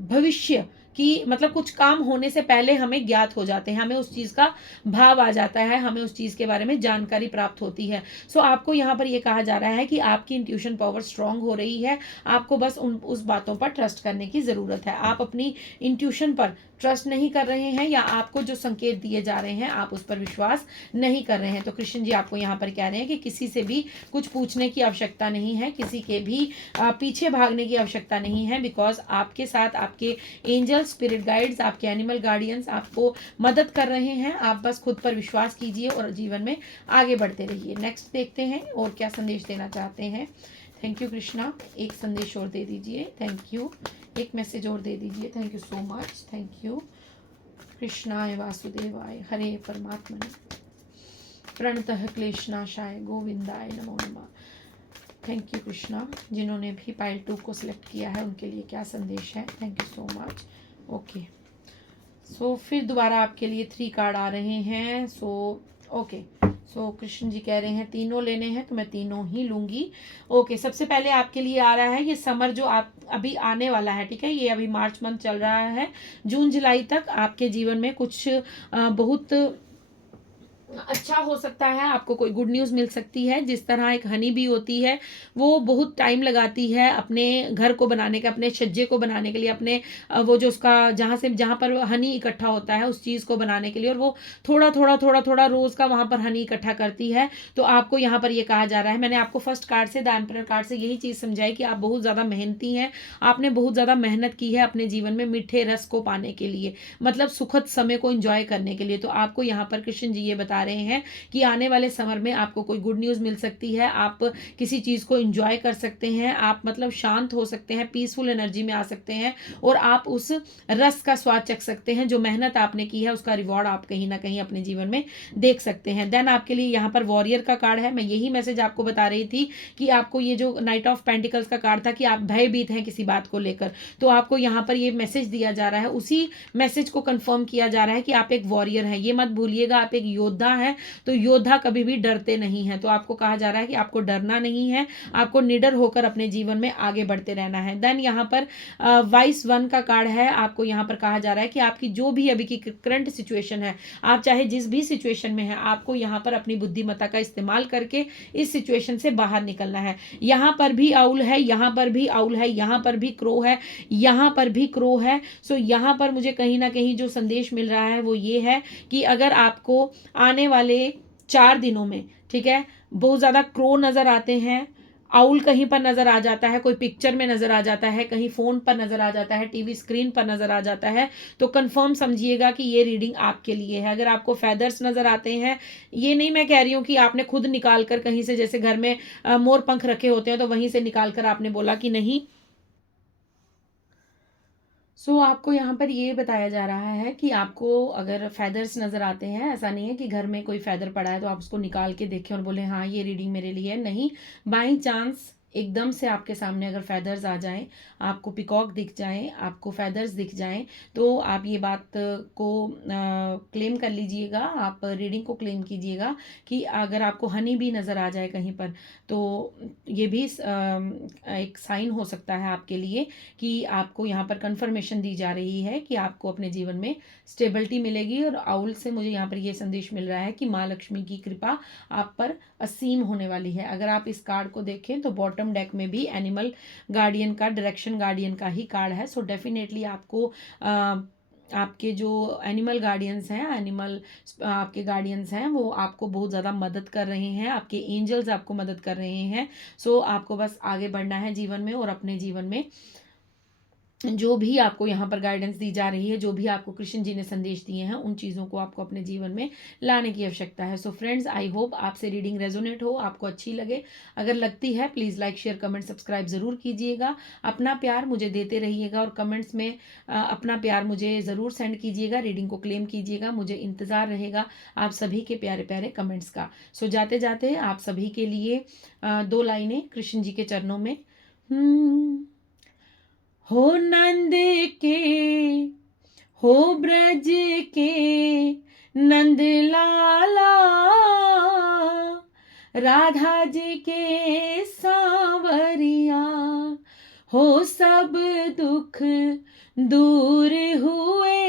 भविष्य कि मतलब कुछ काम होने से पहले हमें ज्ञात हो जाते हैं, हमें उस चीज़ का भाव आ जाता है, हमें उस चीज़ के बारे में जानकारी प्राप्त होती है। सो आपको यहाँ पर ये कहा जा रहा है कि आपकी इंट्यूशन पावर स्ट्रांग हो रही है, आपको बस उस बातों पर ट्रस्ट करने की ज़रूरत है। आप अपनी इंट्यूशन पर ट्रस्ट नहीं कर रहे हैं या आपको जो संकेत दिए जा रहे हैं आप उस पर विश्वास नहीं कर रहे हैं, तो कृष्ण जी आपको यहाँ पर कह रहे हैं कि किसी से भी कुछ पूछने की आवश्यकता नहीं है, किसी के भी पीछे भागने की आवश्यकता नहीं है, बिकॉज आपके साथ आपके एंजल, स्पिरिट गाइड्स, आपके एनिमल गार्डियंस आपको मदद कर रहे हैं। आप बस खुद पर विश्वास कीजिए और जीवन में आगे बढ़ते रहिए। नेक्स्ट देखते हैं और क्या संदेश देना चाहते हैं। थैंक यू कृष्णा, एक संदेश और दे दीजिए। थैंक यू, एक मैसेज और दे दीजिए। Thank you so much, thank you. कृष्णाय वासुदेवाय हरे परमात्मने प्रणतः क्लेशनाशाय गोविंदाय नमो नमः। Thank you Krishna. जिन्होंने भी पाइल 2 को सिलेक्ट किया है उनके लिए क्या संदेश है, thank you so much. Okay, so फिर दोबारा आपके लिए 3 कार्ड आ रहे हैं। ओके, सो कृष्ण जी कह रहे हैं तीनों लेने हैं तो मैं तीनों ही लूंगी। ओके, सबसे पहले आपके लिए आ रहा है ये समर जो आप अभी आने वाला है, ठीक है। ये अभी मार्च मंथ चल रहा है, जून जुलाई तक आपके जीवन में कुछ बहुत अच्छा हो सकता है, आपको कोई गुड न्यूज़ मिल सकती है। जिस तरह एक हनी बी होती है वो बहुत टाइम लगाती है अपने घर को बनाने के, अपने छज्जे को बनाने के लिए, अपने वो जो उसका जहाँ पर हनी इकट्ठा होता है उस चीज़ को बनाने के लिए, और वो थोड़ा थोड़ा थोड़ा थोड़ा रोज़ का वहाँ पर हनी इकट्ठा करती है। तो आपको यहाँ पर ये कहा जा रहा है, मैंने आपको फर्स्ट कार्ड से, द एम्परर कार्ड से यही चीज़ समझाई कि आप बहुत ज़्यादा मेहनती हैं, आपने बहुत ज़्यादा मेहनत की है अपने जीवन में मीठे रस को पाने के लिए, मतलब सुखद समय को एंजॉय करने के लिए। तो आपको यहाँ पर कृष्ण जी ये बता रहे हैं कि आने वाले समर में आपको कोई गुड न्यूज़ मिल सकती है, आप किसी चीज़ को एंजॉय कर सकते हैं, आप मतलब शांत हो सकते हैं, पीसफुल एनर्जी में आ सकते हैं, और आप उस रस का स्वाद चख सकते हैं। जो मेहनत आपने की है उसका रिवॉर्ड आप कहीं ना कहीं अपने जीवन में देख सकते हैं। देन आपके लिए यहाँ पर वॉरियर का कार्ड है। मैं यही मैसेज आपको बता रही थी कि आपको ये जो नाइट ऑफ पेंटिकल्स का कार्ड था कि आप भयभीत हैं किसी बात को लेकर, तो आपको यहाँ पर ये मैसेज दिया जा रहा है, उसी मैसेज को कंफर्म किया जा रहा है कि आप एक वॉरियर हैं। ये मत भूलिएगा, आप एक योद्धा हैं, तो योद्धा कभी भी डरते नहीं हैं। तो आपको कहा जा रहा है कि आपको डरना नहीं है, आपको निडर होकर अपने जीवन में आगे बढ़ते रहना है। देन यहाँ पर वाइस 1 का कार्ड है। आपको यहाँ पर कहा जा रहा है कि आपकी जो भी अभी की करंट सिचुएशन है, आप चाहे जिस भी सिचुएशन में है, आपको यहाँ पर अपनी बुद्धिमत्ता का इस्तेमाल करके इस सिचुएशन से बाहर निकलना है। यहाँ पर भी आउल है, यहाँ पर भी आउल है, यहाँ पर भी क्रो है, यहाँ पर भी क्रो है। सो यहाँ पर मुझे कहीं ना कहीं जो संदेश मिल रहा है वो ये है कि अगर आपको आने वाले 4 दिनों में, ठीक है, बहुत ज़्यादा क्रो नज़र आते हैं, आउल कहीं पर नज़र आ जाता है, कोई पिक्चर में नज़र आ जाता है, कहीं फ़ोन पर नज़र आ जाता है, टीवी स्क्रीन पर नज़र आ जाता है, तो कंफर्म समझिएगा कि ये रीडिंग आपके लिए है। अगर आपको फेदर्स नज़र आते हैं, ये नहीं मैं कह रही हूँ कि आपने खुद निकाल कर कहीं से, जैसे घर में मोर पंख रखे होते हैं तो वहीं से निकाल कर आपने बोला कि नहीं। सो आपको यहाँ पर ये बताया जा रहा है कि आपको अगर फेदर्स नज़र आते हैं, ऐसा नहीं है कि घर में कोई फेदर पड़ा है तो आप उसको निकाल के देखें और बोले हाँ ये रीडिंग मेरे लिए है, नहीं। बाई चांस एकदम से आपके सामने अगर फेदर्स आ जाएं, आपको पिकॉक दिख जाएं, आपको फेदर्स दिख जाएं, तो आप ये बात को क्लेम कर लीजिएगा, आप रीडिंग को क्लेम कीजिएगा कि अगर आपको हनी भी नज़र आ जाए कहीं पर, तो ये भी एक साइन हो सकता है आपके लिए कि आपको यहाँ पर कंफर्मेशन दी जा रही है कि आपको अपने जीवन में स्टेबिलिटी मिलेगी। और आउल से मुझे यहाँ पर ये संदेश मिल रहा है कि माँ लक्ष्मी की कृपा आप पर असीम होने वाली है। अगर आप इस कार्ड को देखें तो बॉटम डेक में भी एनिमल गार्डियन का, डायरेक्शन गार्डियन का ही कार्ड है। सो डेफिनेटली आपको आपके जो एनिमल गार्डियंस हैं, आपके गार्डियंस हैं, वो आपको बहुत ज़्यादा मदद कर रहे हैं, आपके एंजल्स आपको मदद कर रहे हैं। सो आपको बस आगे बढ़ना है जीवन में और अपने जीवन में जो भी आपको यहाँ पर गाइडेंस दी जा रही है, जो भी आपको कृष्ण जी ने संदेश दिए हैं, उन चीज़ों को आपको अपने जीवन में लाने की आवश्यकता है। सो फ्रेंड्स, आई होप आपसे रीडिंग रेजोनेट हो, आपको अच्छी लगे। अगर लगती है please like share comment subscribe ज़रूर कीजिएगा। अपना प्यार मुझे देते रहिएगा और कमेंट्स में अपना प्यार मुझे ज़रूर सेंड कीजिएगा। रीडिंग को क्लेम कीजिएगा, मुझे इंतज़ार रहेगा आप सभी के प्यारे प्यारे कमेंट्स का। सो जाते जाते आप सभी के लिए 2 लाइनें कृष्ण जी के चरणों में। हो नंद के, हो ब्रज के नंद लाला, राधा जी के सांवरिया, हो सब दुख दूर हुए,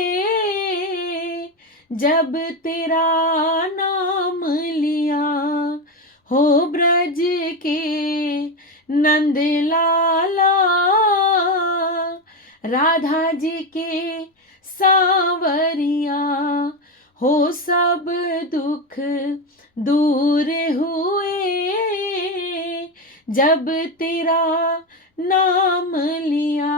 जब तेरा नाम लिया। हो ब्रज के नंद लाला, राधा जी के सांवरिया, हो सब दुख दूर हुए, जब तेरा नाम लिया।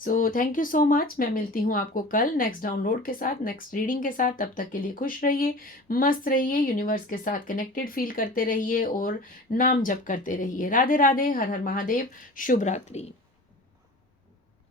सो थैंक यू सो मच। मैं मिलती हूँ आपको कल नेक्स्ट डाउनलोड के साथ, नेक्स्ट रीडिंग के साथ। तब तक के लिए खुश रहिए, मस्त रहिए, यूनिवर्स के साथ कनेक्टेड फील करते रहिए और नाम जप करते रहिए। राधे राधे, हर हर महादेव, शुभ रात्रि।